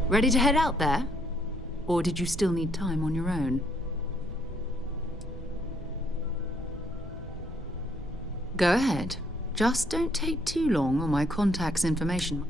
Ready to head out there? Or did you still need time on your own? Go ahead. Just don't take too long on my contact's information.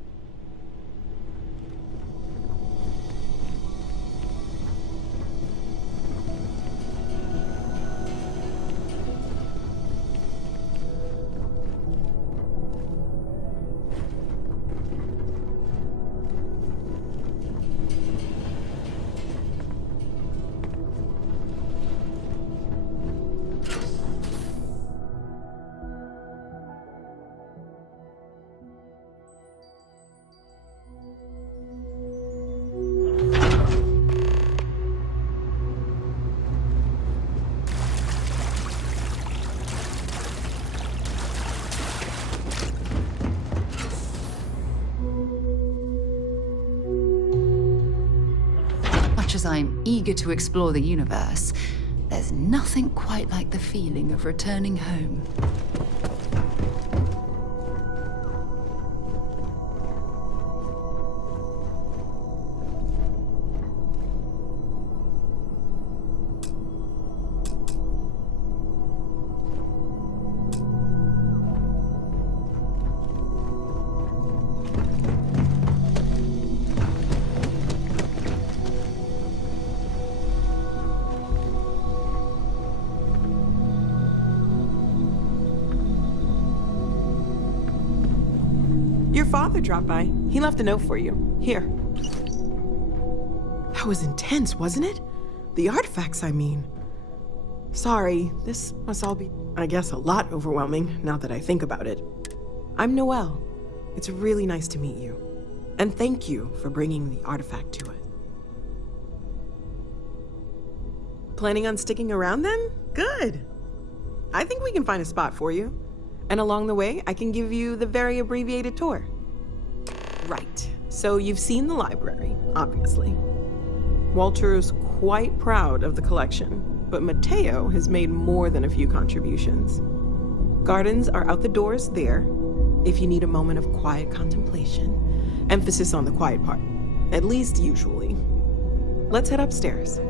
As I'm eager to explore the universe, there's nothing quite like the feeling of returning home. Your father dropped by. He left a note for you. Here. That was intense, wasn't it? The artifacts, I mean. Sorry, this must all be, I guess, a lot overwhelming now that I think about it. I'm Noelle. It's really nice to meet you. And thank you for bringing the artifact to us. Planning on sticking around then? Good. I think we can find a spot for you. And along the way, I can give you the very abbreviated tour. Right. So you've seen the library, obviously. Walter's quite proud of the collection, but Mateo has made more than a few contributions. Gardens are out the doors there, if you need a moment of quiet contemplation. Emphasis on the quiet part, at least usually. Let's head upstairs.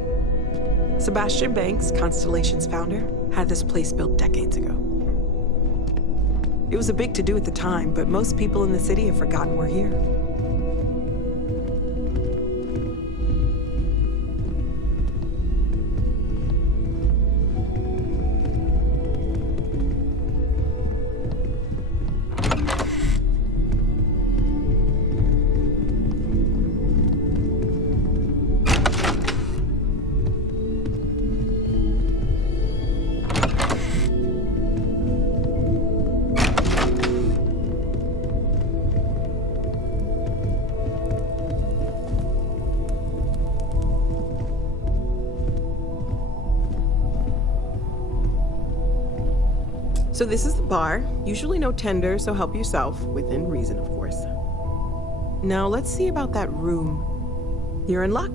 Sebastian Banks, Constellation's founder, had this place built decades ago. It was a big to-do at the time, but most people in the city have forgotten we're here. So this is the bar. Usually no tender, so help yourself, within reason, of course. Now let's see about that room. You're in luck.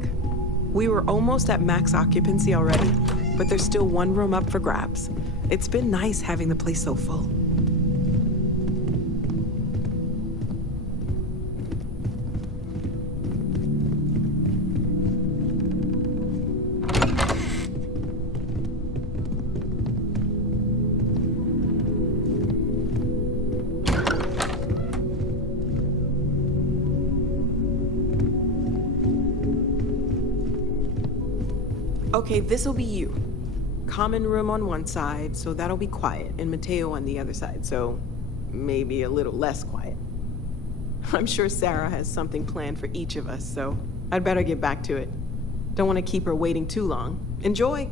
We were almost at max occupancy already, but there's still one room up for grabs. It's been nice having the place so full. Okay, this'll be you. Common room on one side, so that'll be quiet, and Mateo on the other side, so maybe a little less quiet. I'm sure Sarah has something planned for each of us, so I'd better get back to it. Don't want to keep her waiting too long. Enjoy!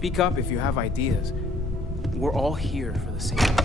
Speak up if you have ideas. We're all here for the same reason.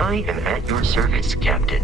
I am at your service, Captain.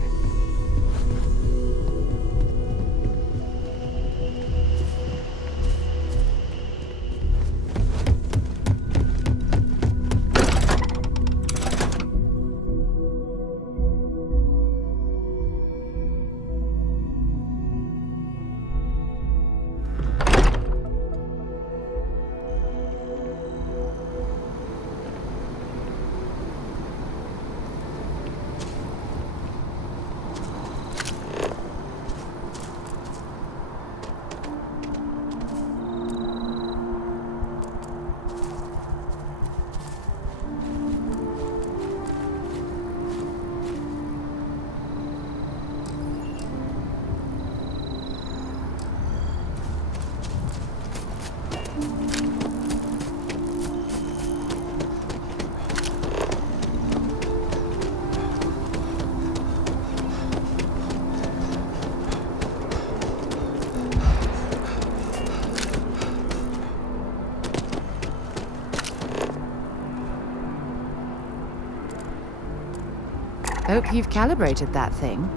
Hope you've calibrated that thing.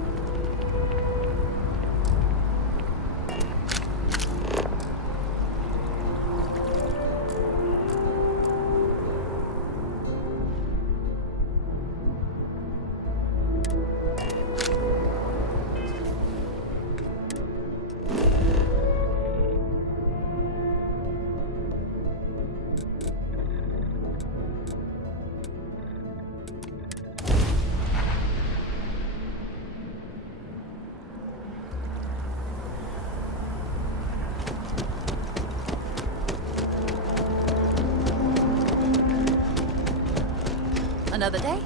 Another day?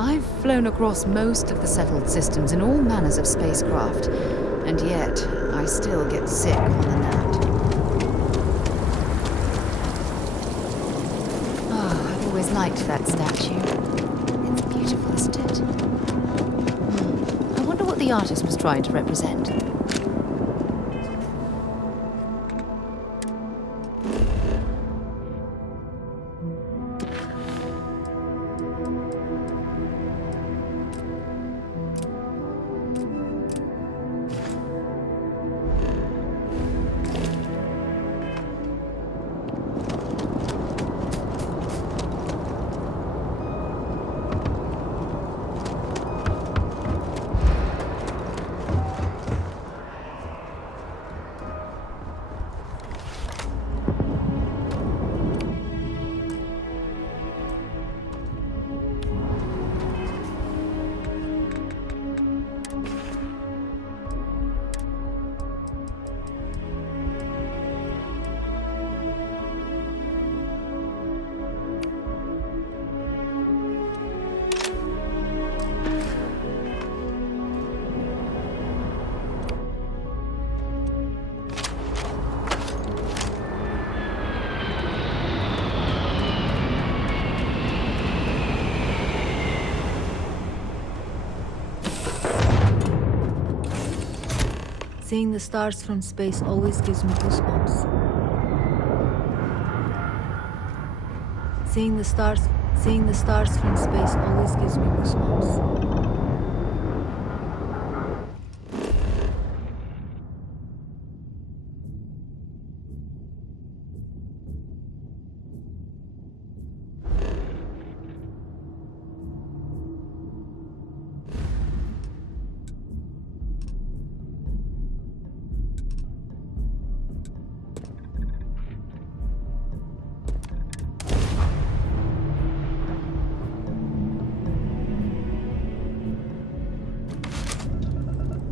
I've flown across most of the settled systems in all manners of spacecraft, and yet I still get sick on the nat. Oh, I've always liked that statue. It's beautiful, isn't it? I wonder what the artist was trying to represent. Seeing the stars from space always gives me goosebumps. Seeing the stars from space always gives me goosebumps.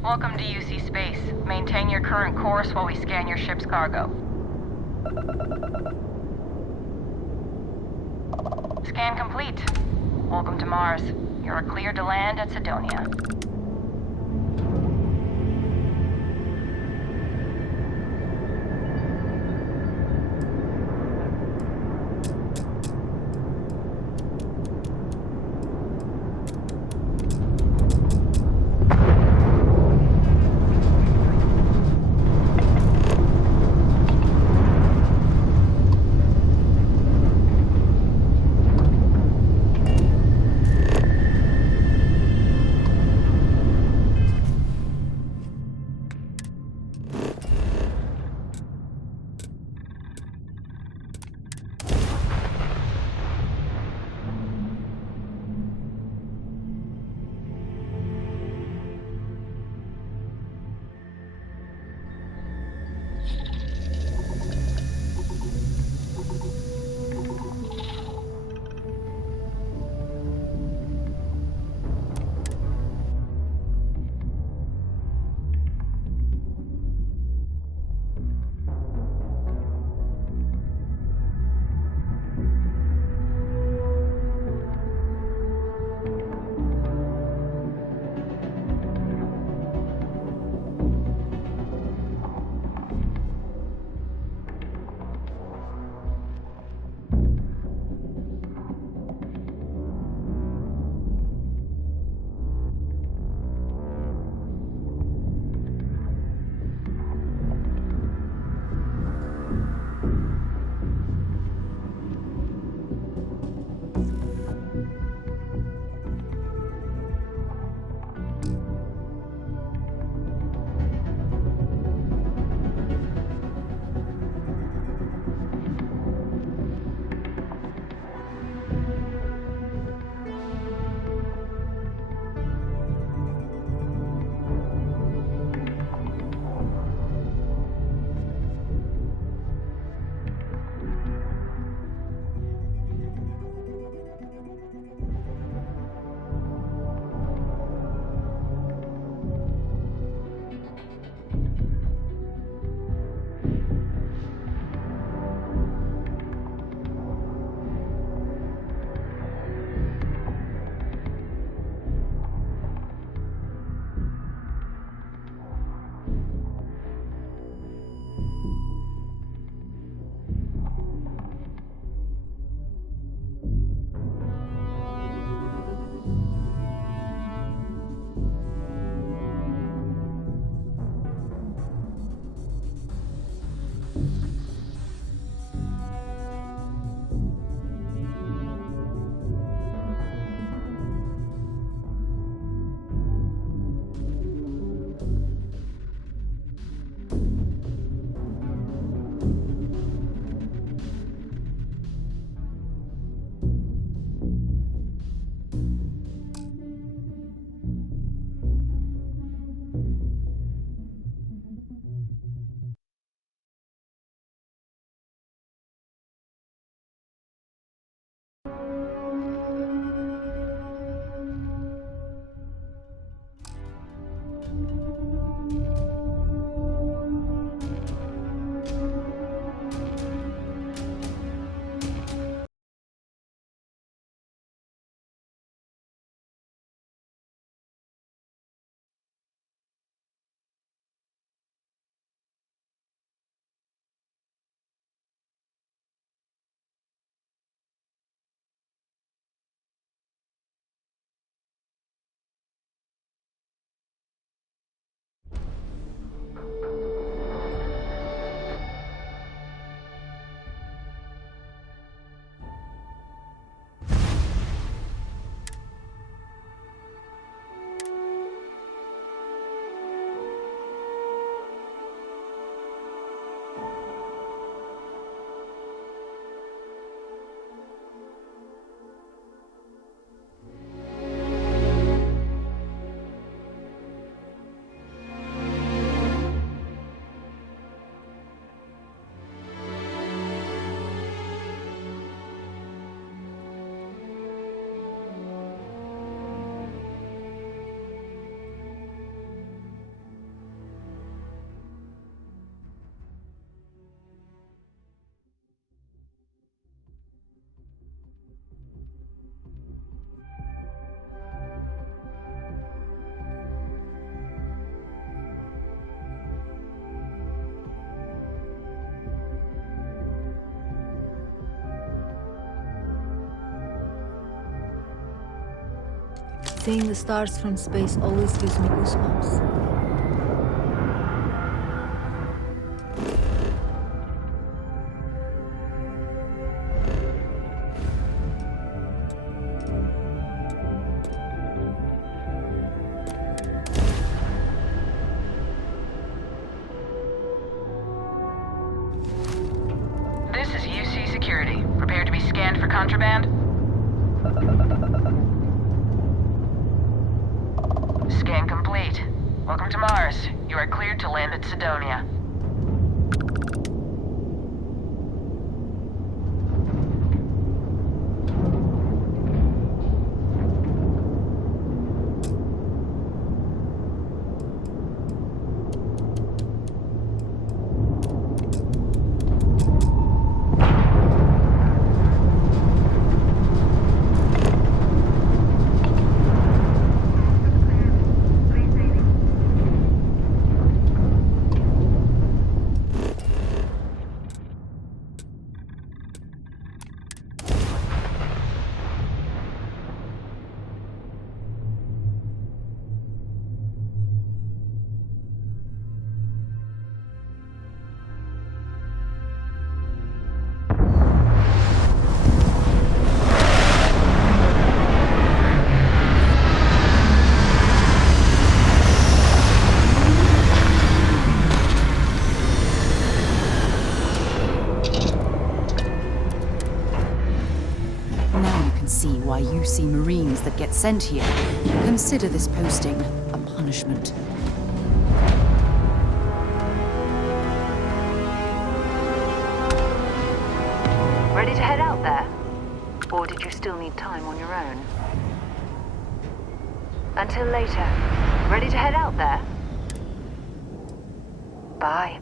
Welcome to UC Space. Maintain your current course while we scan your ship's cargo. Scan complete. Welcome to Mars. You're cleared to land at Sidonia. Seeing the stars from space always gives me goosebumps. This is UC Security. Prepared to be scanned for contraband? Scan complete. Welcome to Mars. You are cleared to land at Sidonia. See why you see Marines that get sent here. Consider this posting a punishment. Ready to head out there? Or did you still need time on your own? Until later. Ready to head out there? Bye.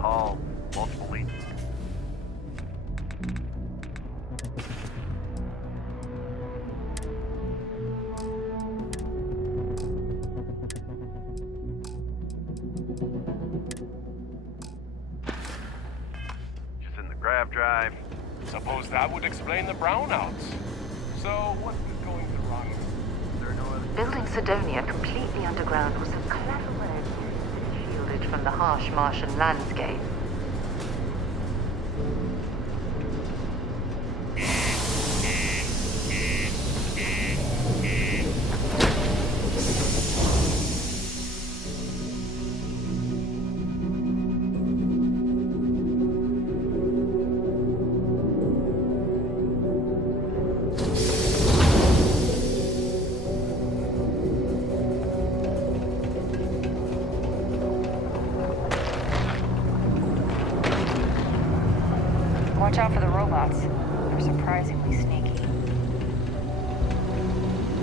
hall. Multiple leads. Just in the grav drive. Suppose that would explain the brownouts. So, what is going wrong? Building Sidonia completely underground was a clever way of keeping it shielded from the harsh Martian landscape. Watch out for the robots. They're surprisingly sneaky.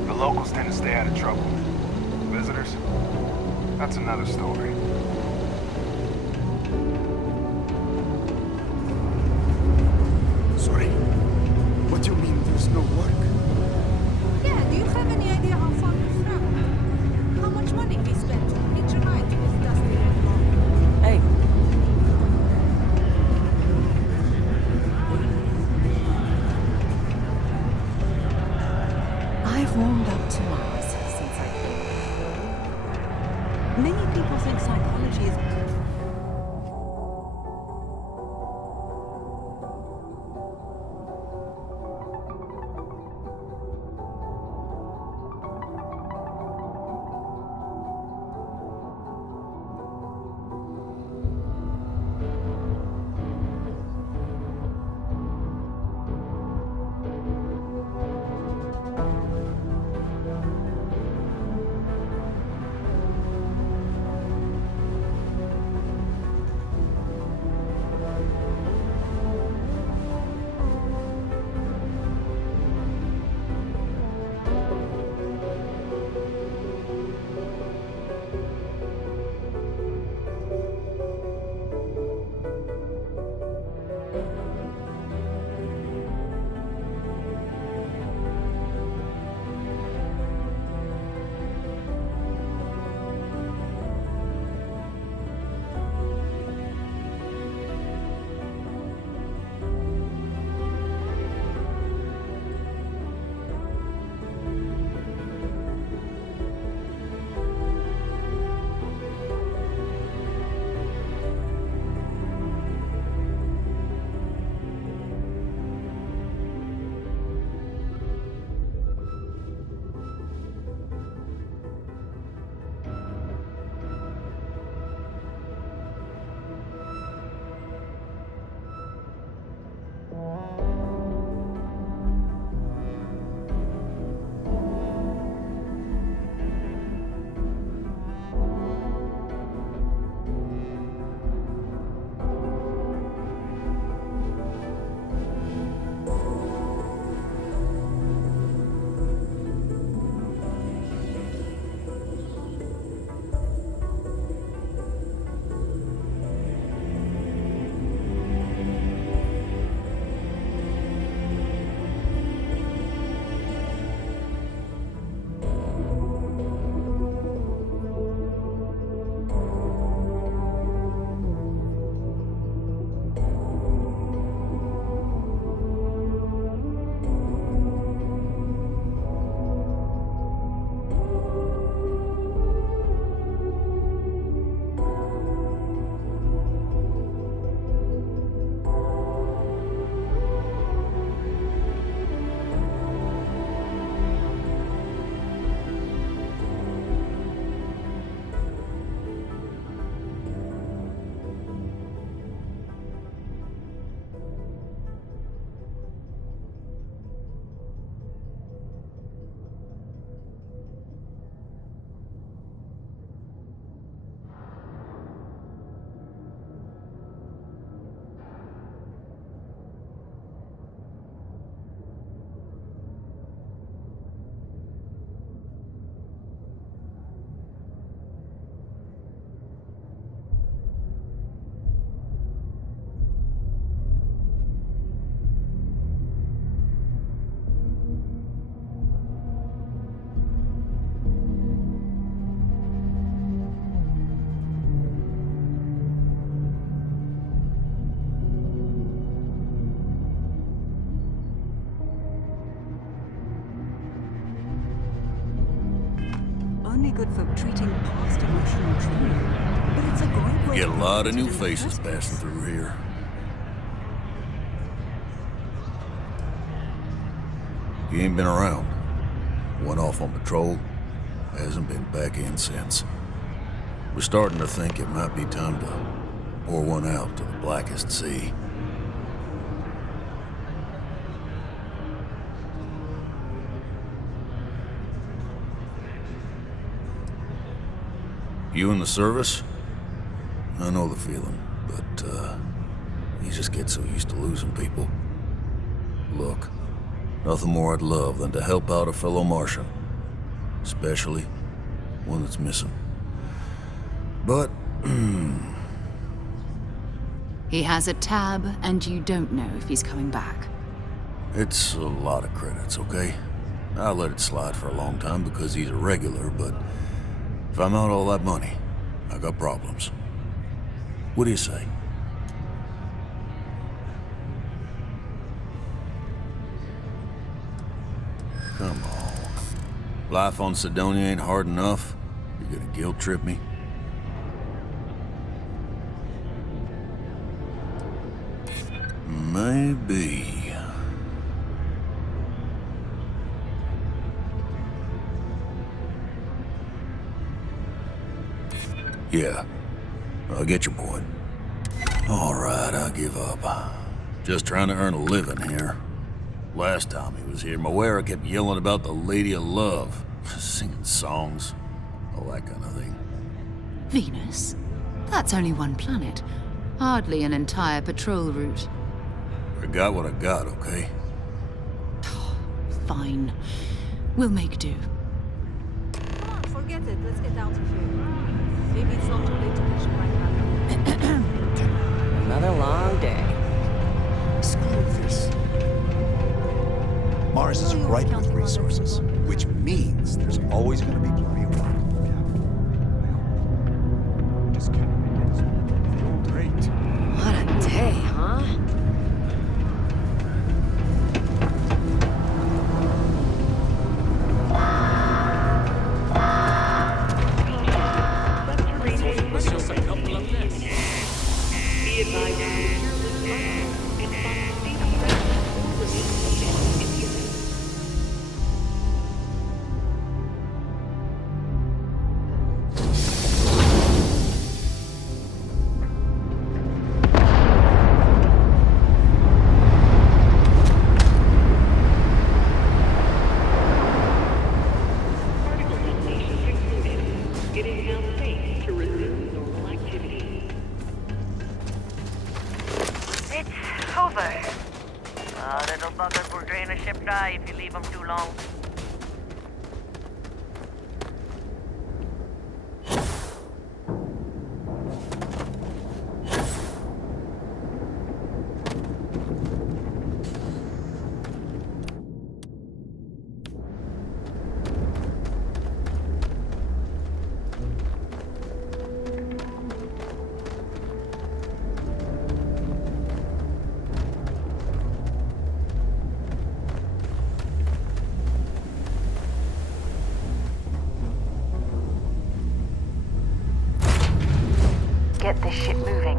The locals tend to stay out of trouble. Visitors? That's another story. Sorry. What do you mean there's no work? Yeah, do you have any idea how far we've traveled? How much money we spent each night in this dusty red ball? Hey. I've warmed up to Mars since I've been here. Many people think psychology is... good for treating past emotional trauma, but it's a great way Get a to lot of prevent it new in the faces first place. passing through here. He ain't been around. Went off on patrol. Hasn't been back in since. We're starting to think it might be time to pour one out to the blackest sea. You in the service? I know the feeling, but, you just get so used to losing people. Look, nothing more I'd love than to help out a fellow Martian. Especially one that's missing. But, He has a tab, and you don't know if he's coming back. it's a lot of credits, okay? I let it slide for a long time because he's a regular, but if I'm out all that money, I got problems. What do you say? Come on. Life on Sidonia ain't hard enough. You gonna guilt trip me? Maybe. Yeah, I get your point. All right, I give up. Just trying to earn a living here. Last time he was here, Moira kept yelling about the Lady of Love, singing songs, all that kind of thing. Venus? That's only one planet. Hardly an entire patrol route. I got what I got, okay? Fine. We'll make do. Come on, forget it. Let's get out of here. Maybe it's not too late to catch a ride back. Another long day. Screw this. Mars is ripe with resources, which means there's always going to be plenty of work. Just can't make it. Feel great. What a day, huh? Let's just a couple of this. Be advised, and if you leave them too long. Get this ship moving.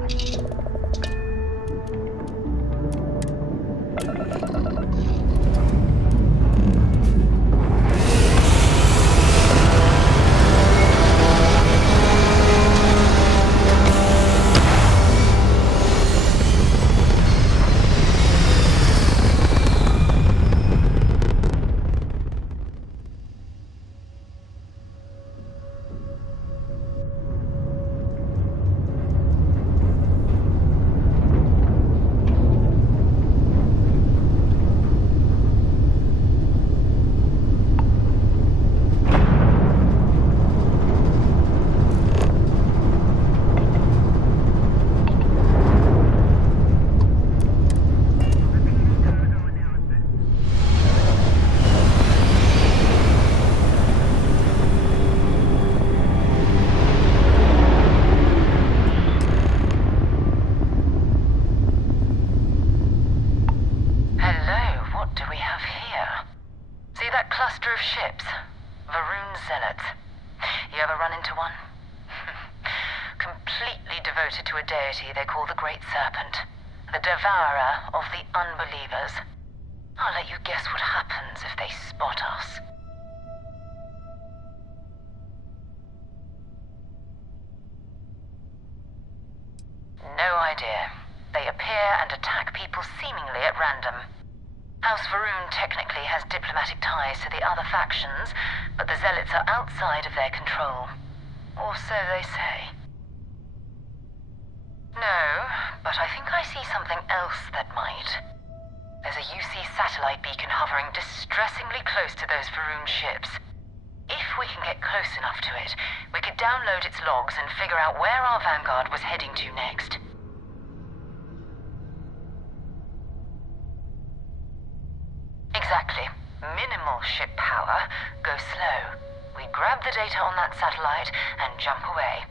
devoted to a deity they call the Great Serpent, the devourer of the unbelievers. I'll let you guess what happens if they spot us. No idea. They appear and attack people seemingly at random. House Varun technically has diplomatic ties to the other factions, but the Zealots are outside of their control. Or so they say. No, but I think I see something else that might. There's a UC satellite beacon hovering distressingly close to those Varun ships. If we can get close enough to it, we could download its logs and figure out where our vanguard was heading to next. Exactly. Minimal ship power, go slow. We grab the data on that satellite and jump away.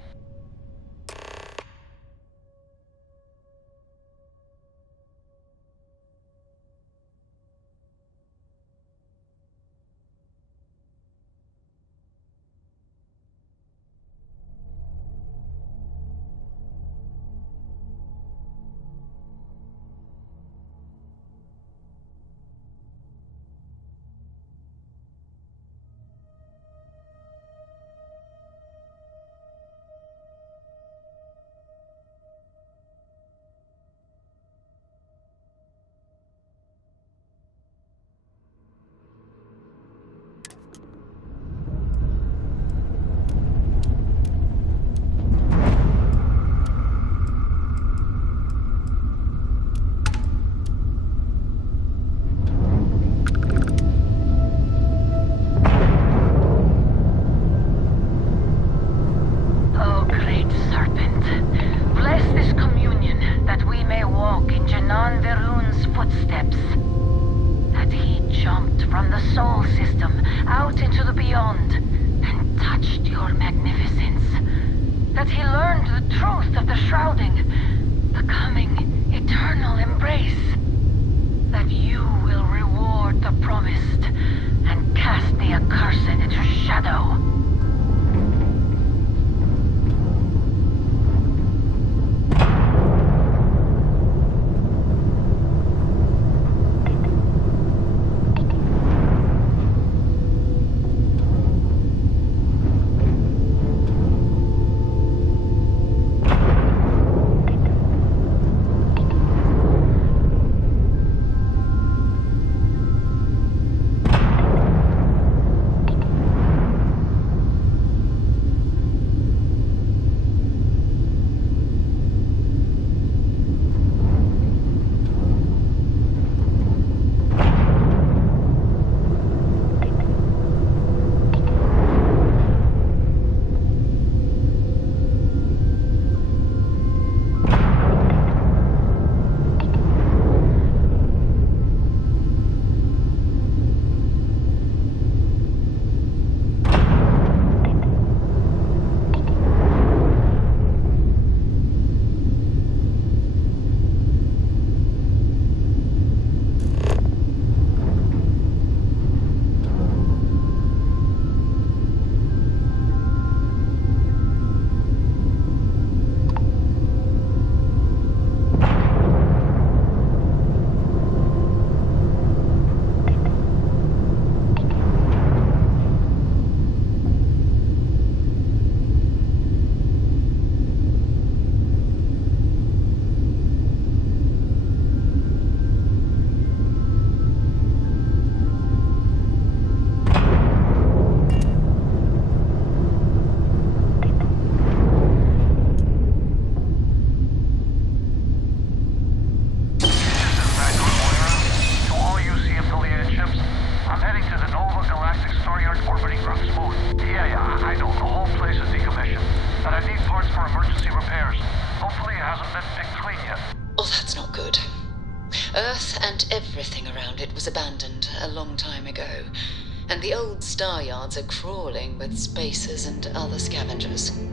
And the old star yards are crawling with spacers and other scavengers. What?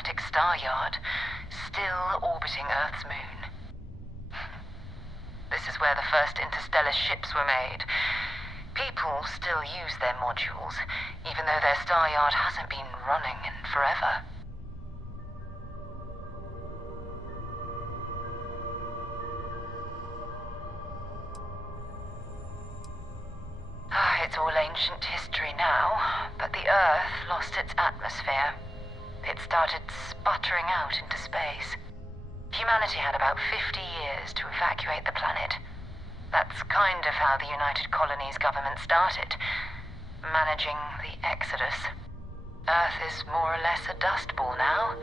galactic star yard, still orbiting Earth's moon. This is where the first interstellar ships were made. People still use their modules, even though their star yard hasn't been running in forever. It's all ancient history now, but the Earth lost its atmosphere. It started sputtering out into space. Humanity had about 50 years to evacuate the planet. That's kind of how the United Colonies government started, managing the exodus. Earth is more or less a dust ball now.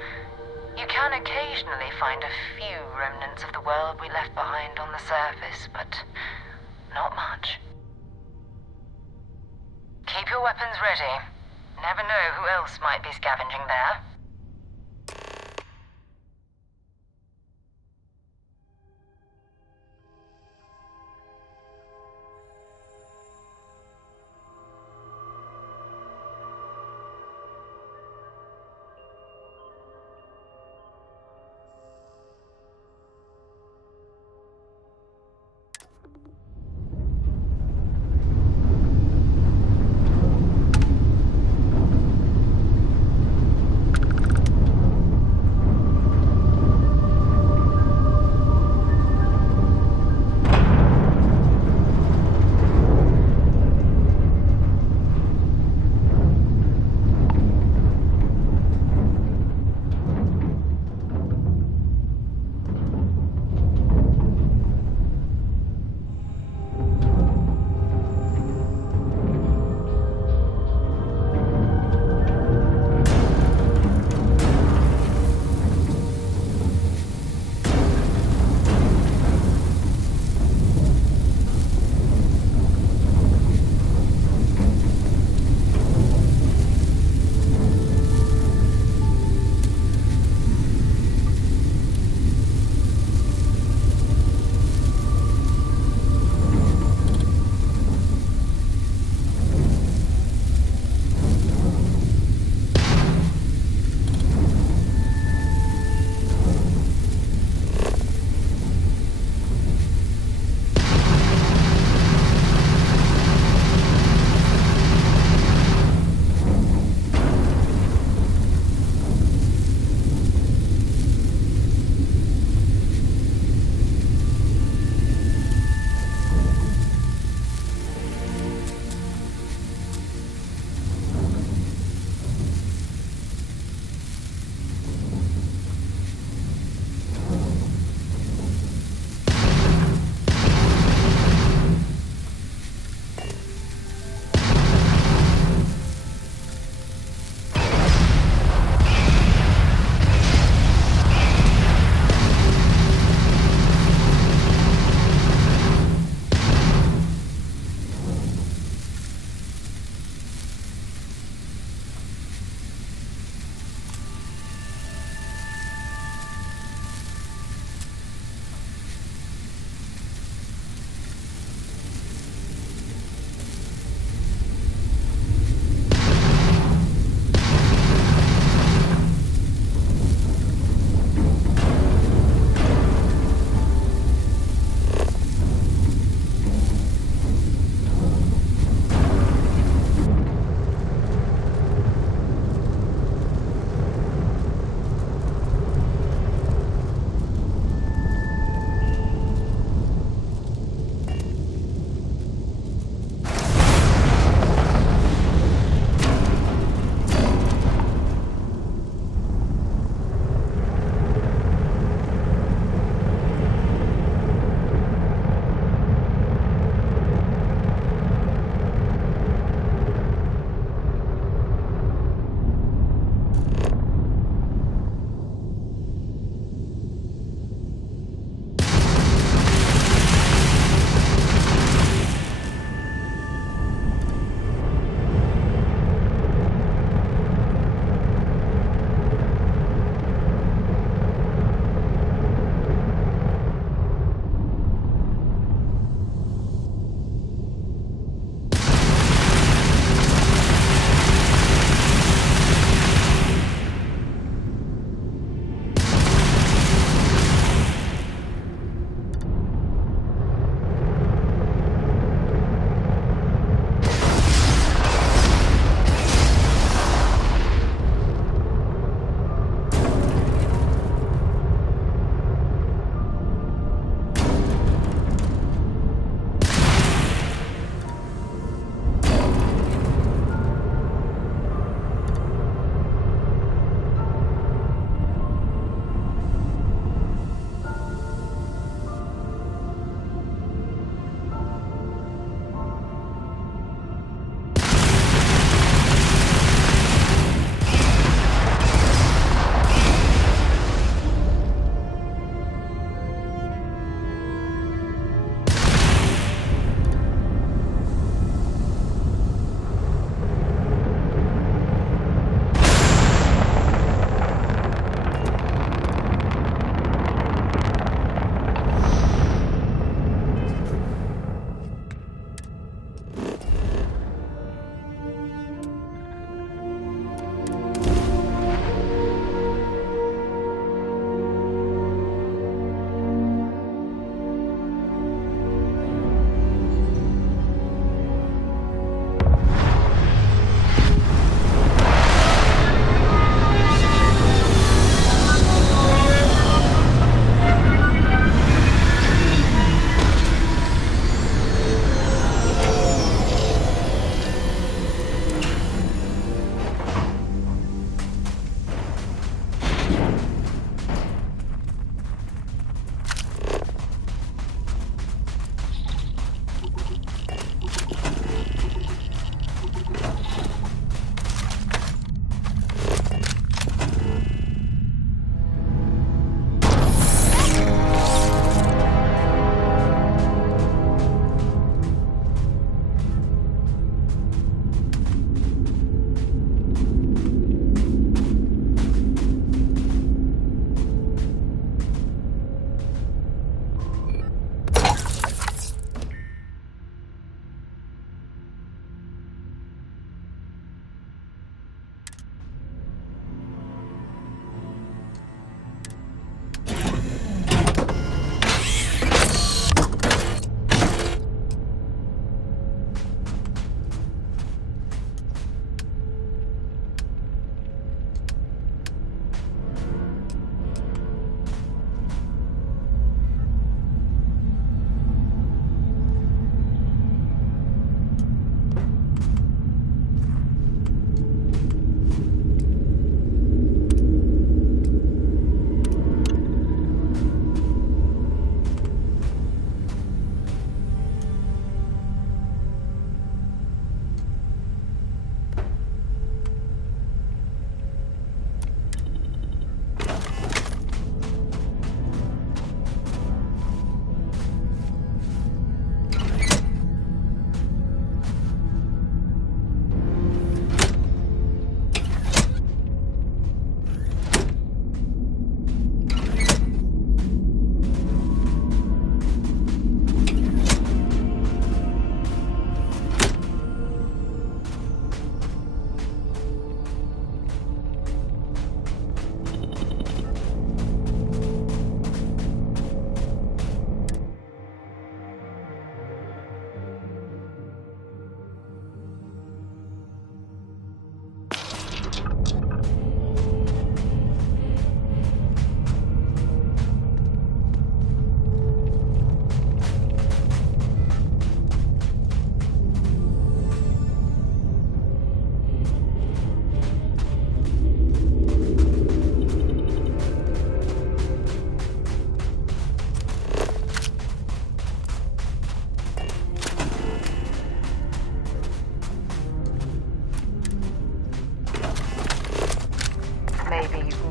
You can occasionally find a few remnants of the world we left behind on the surface, but not much. Keep your weapons ready. Never know who else might be scavenging there.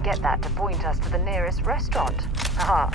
get that to point us to the nearest restaurant. Ah.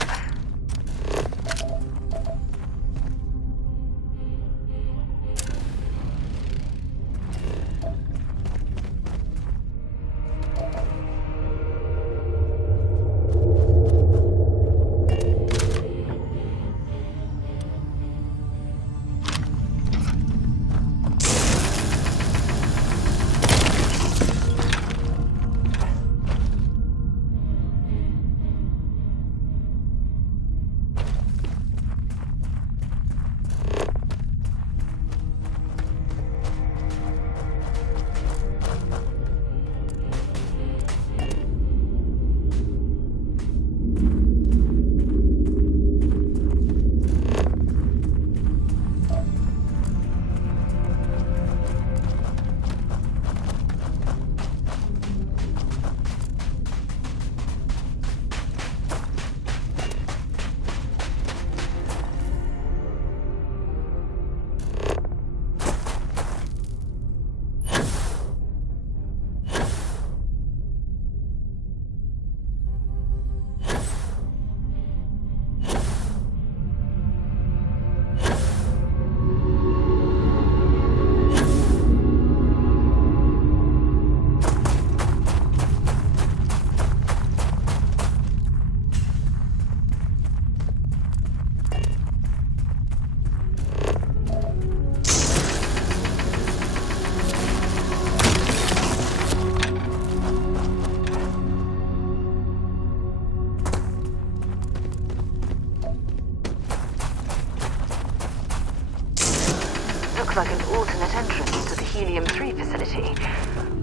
Looks like an alternate entrance to the Helium-3 facility.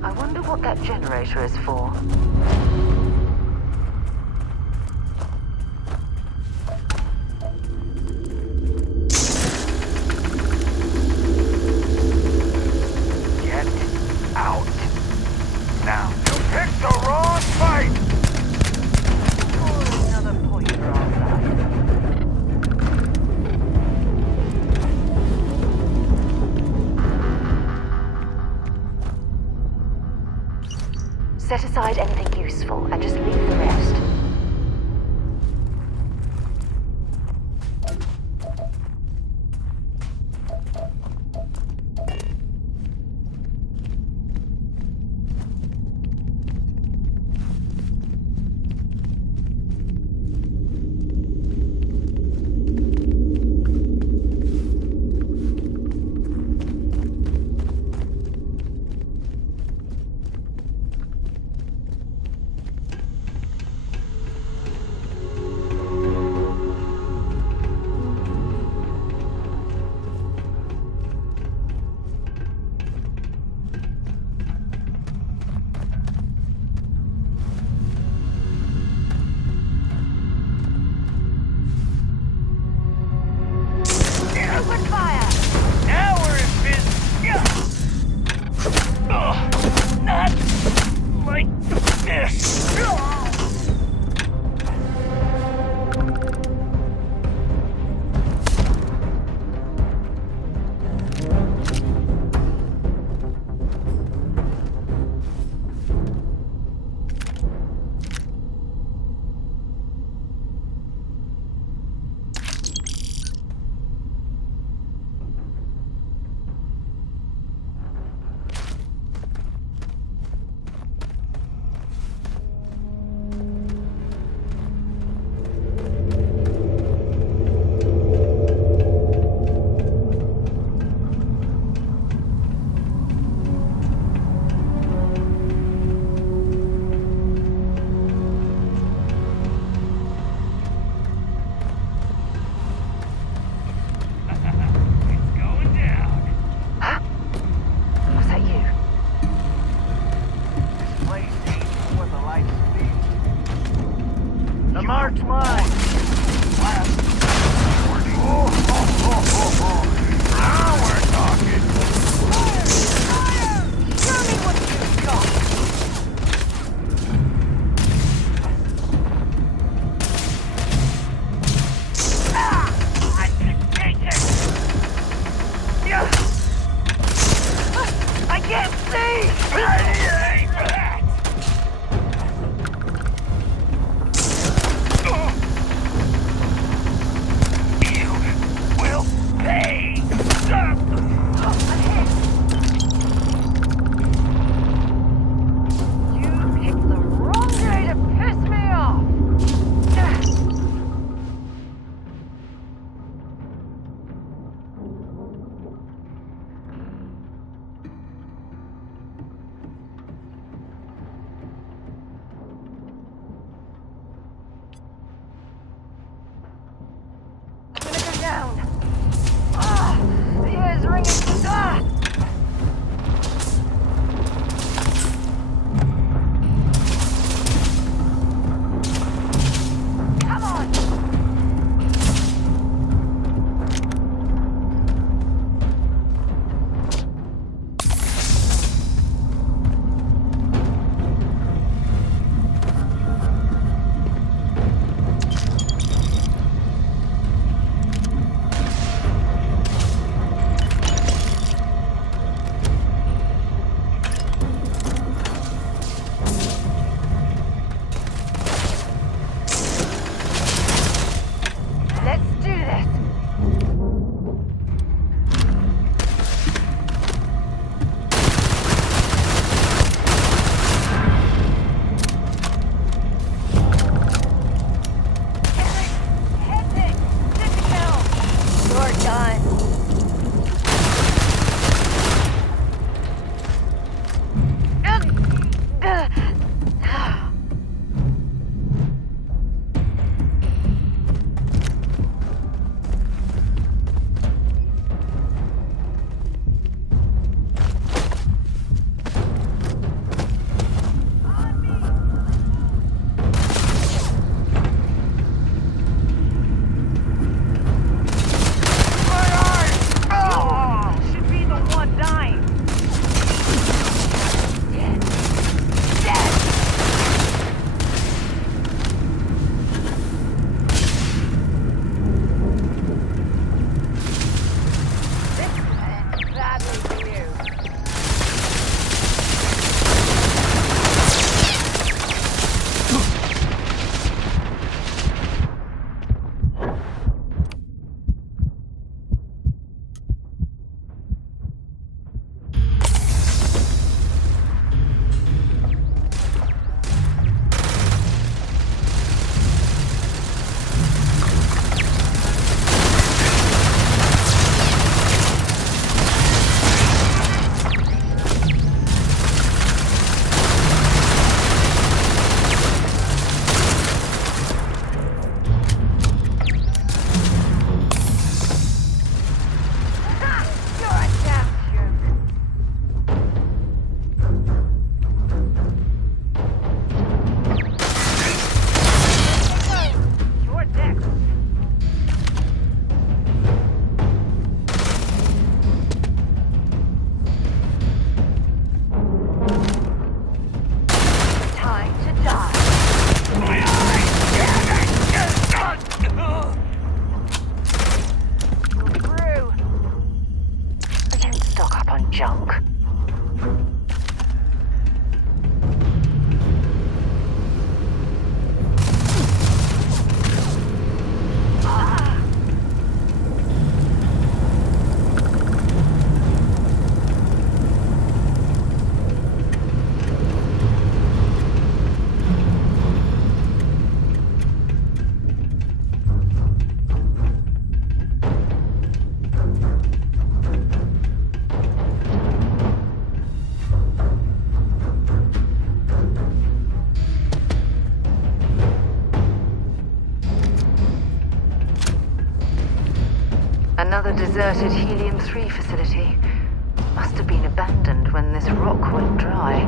I wonder what that generator is for. Get out. Now. You picked the wrong fight! Another point for our side. Set aside anything useful and just leave the rest. Open fire! Now we're in business! Not like this! March mine! Now we're talking! Show me what you've got! I can take it! Yeah! I can't see! Another deserted helium-3 facility. Must have been abandoned when this rock went dry.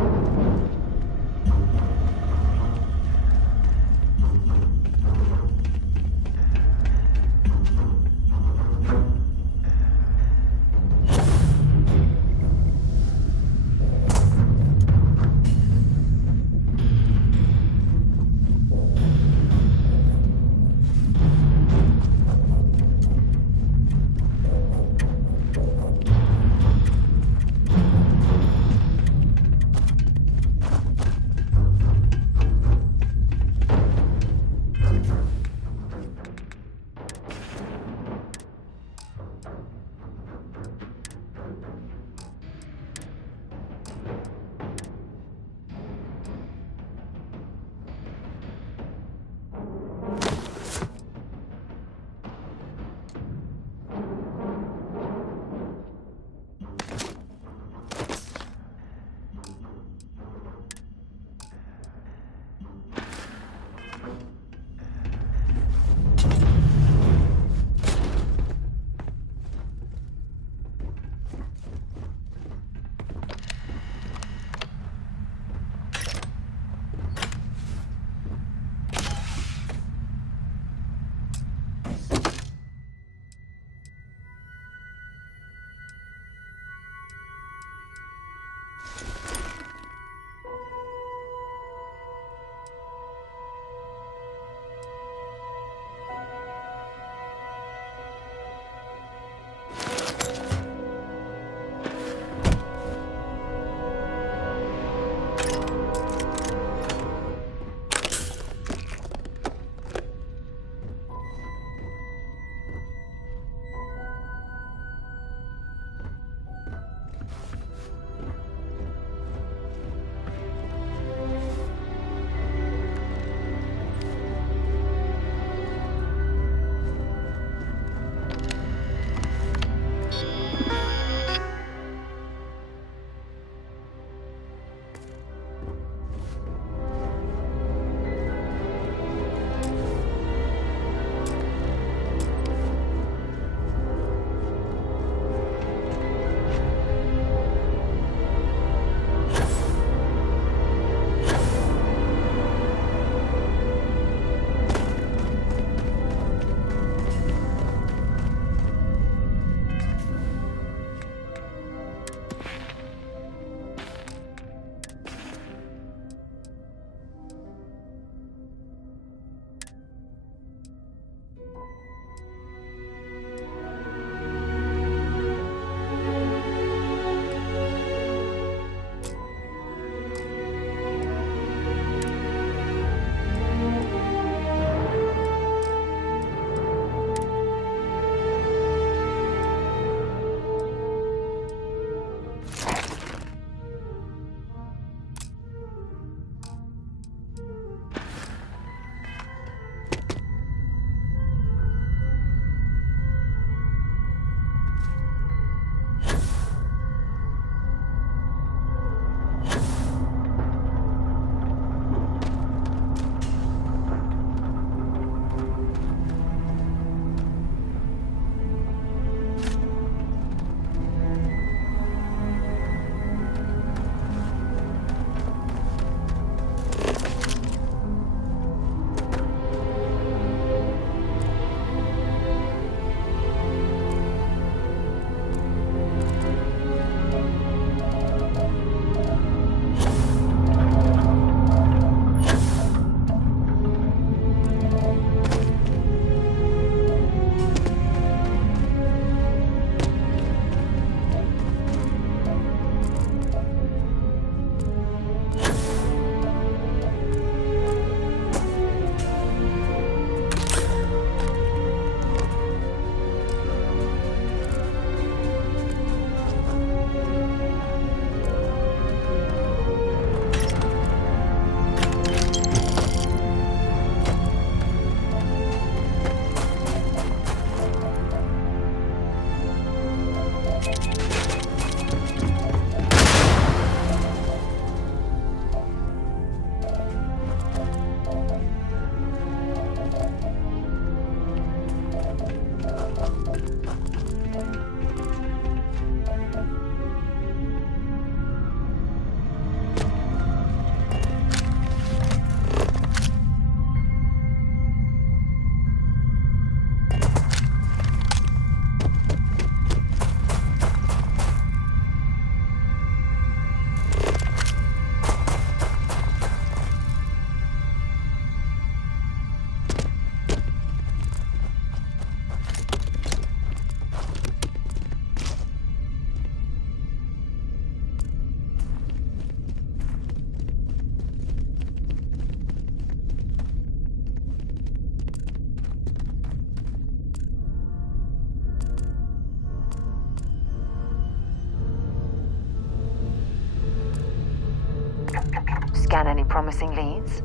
Scan any promising leads?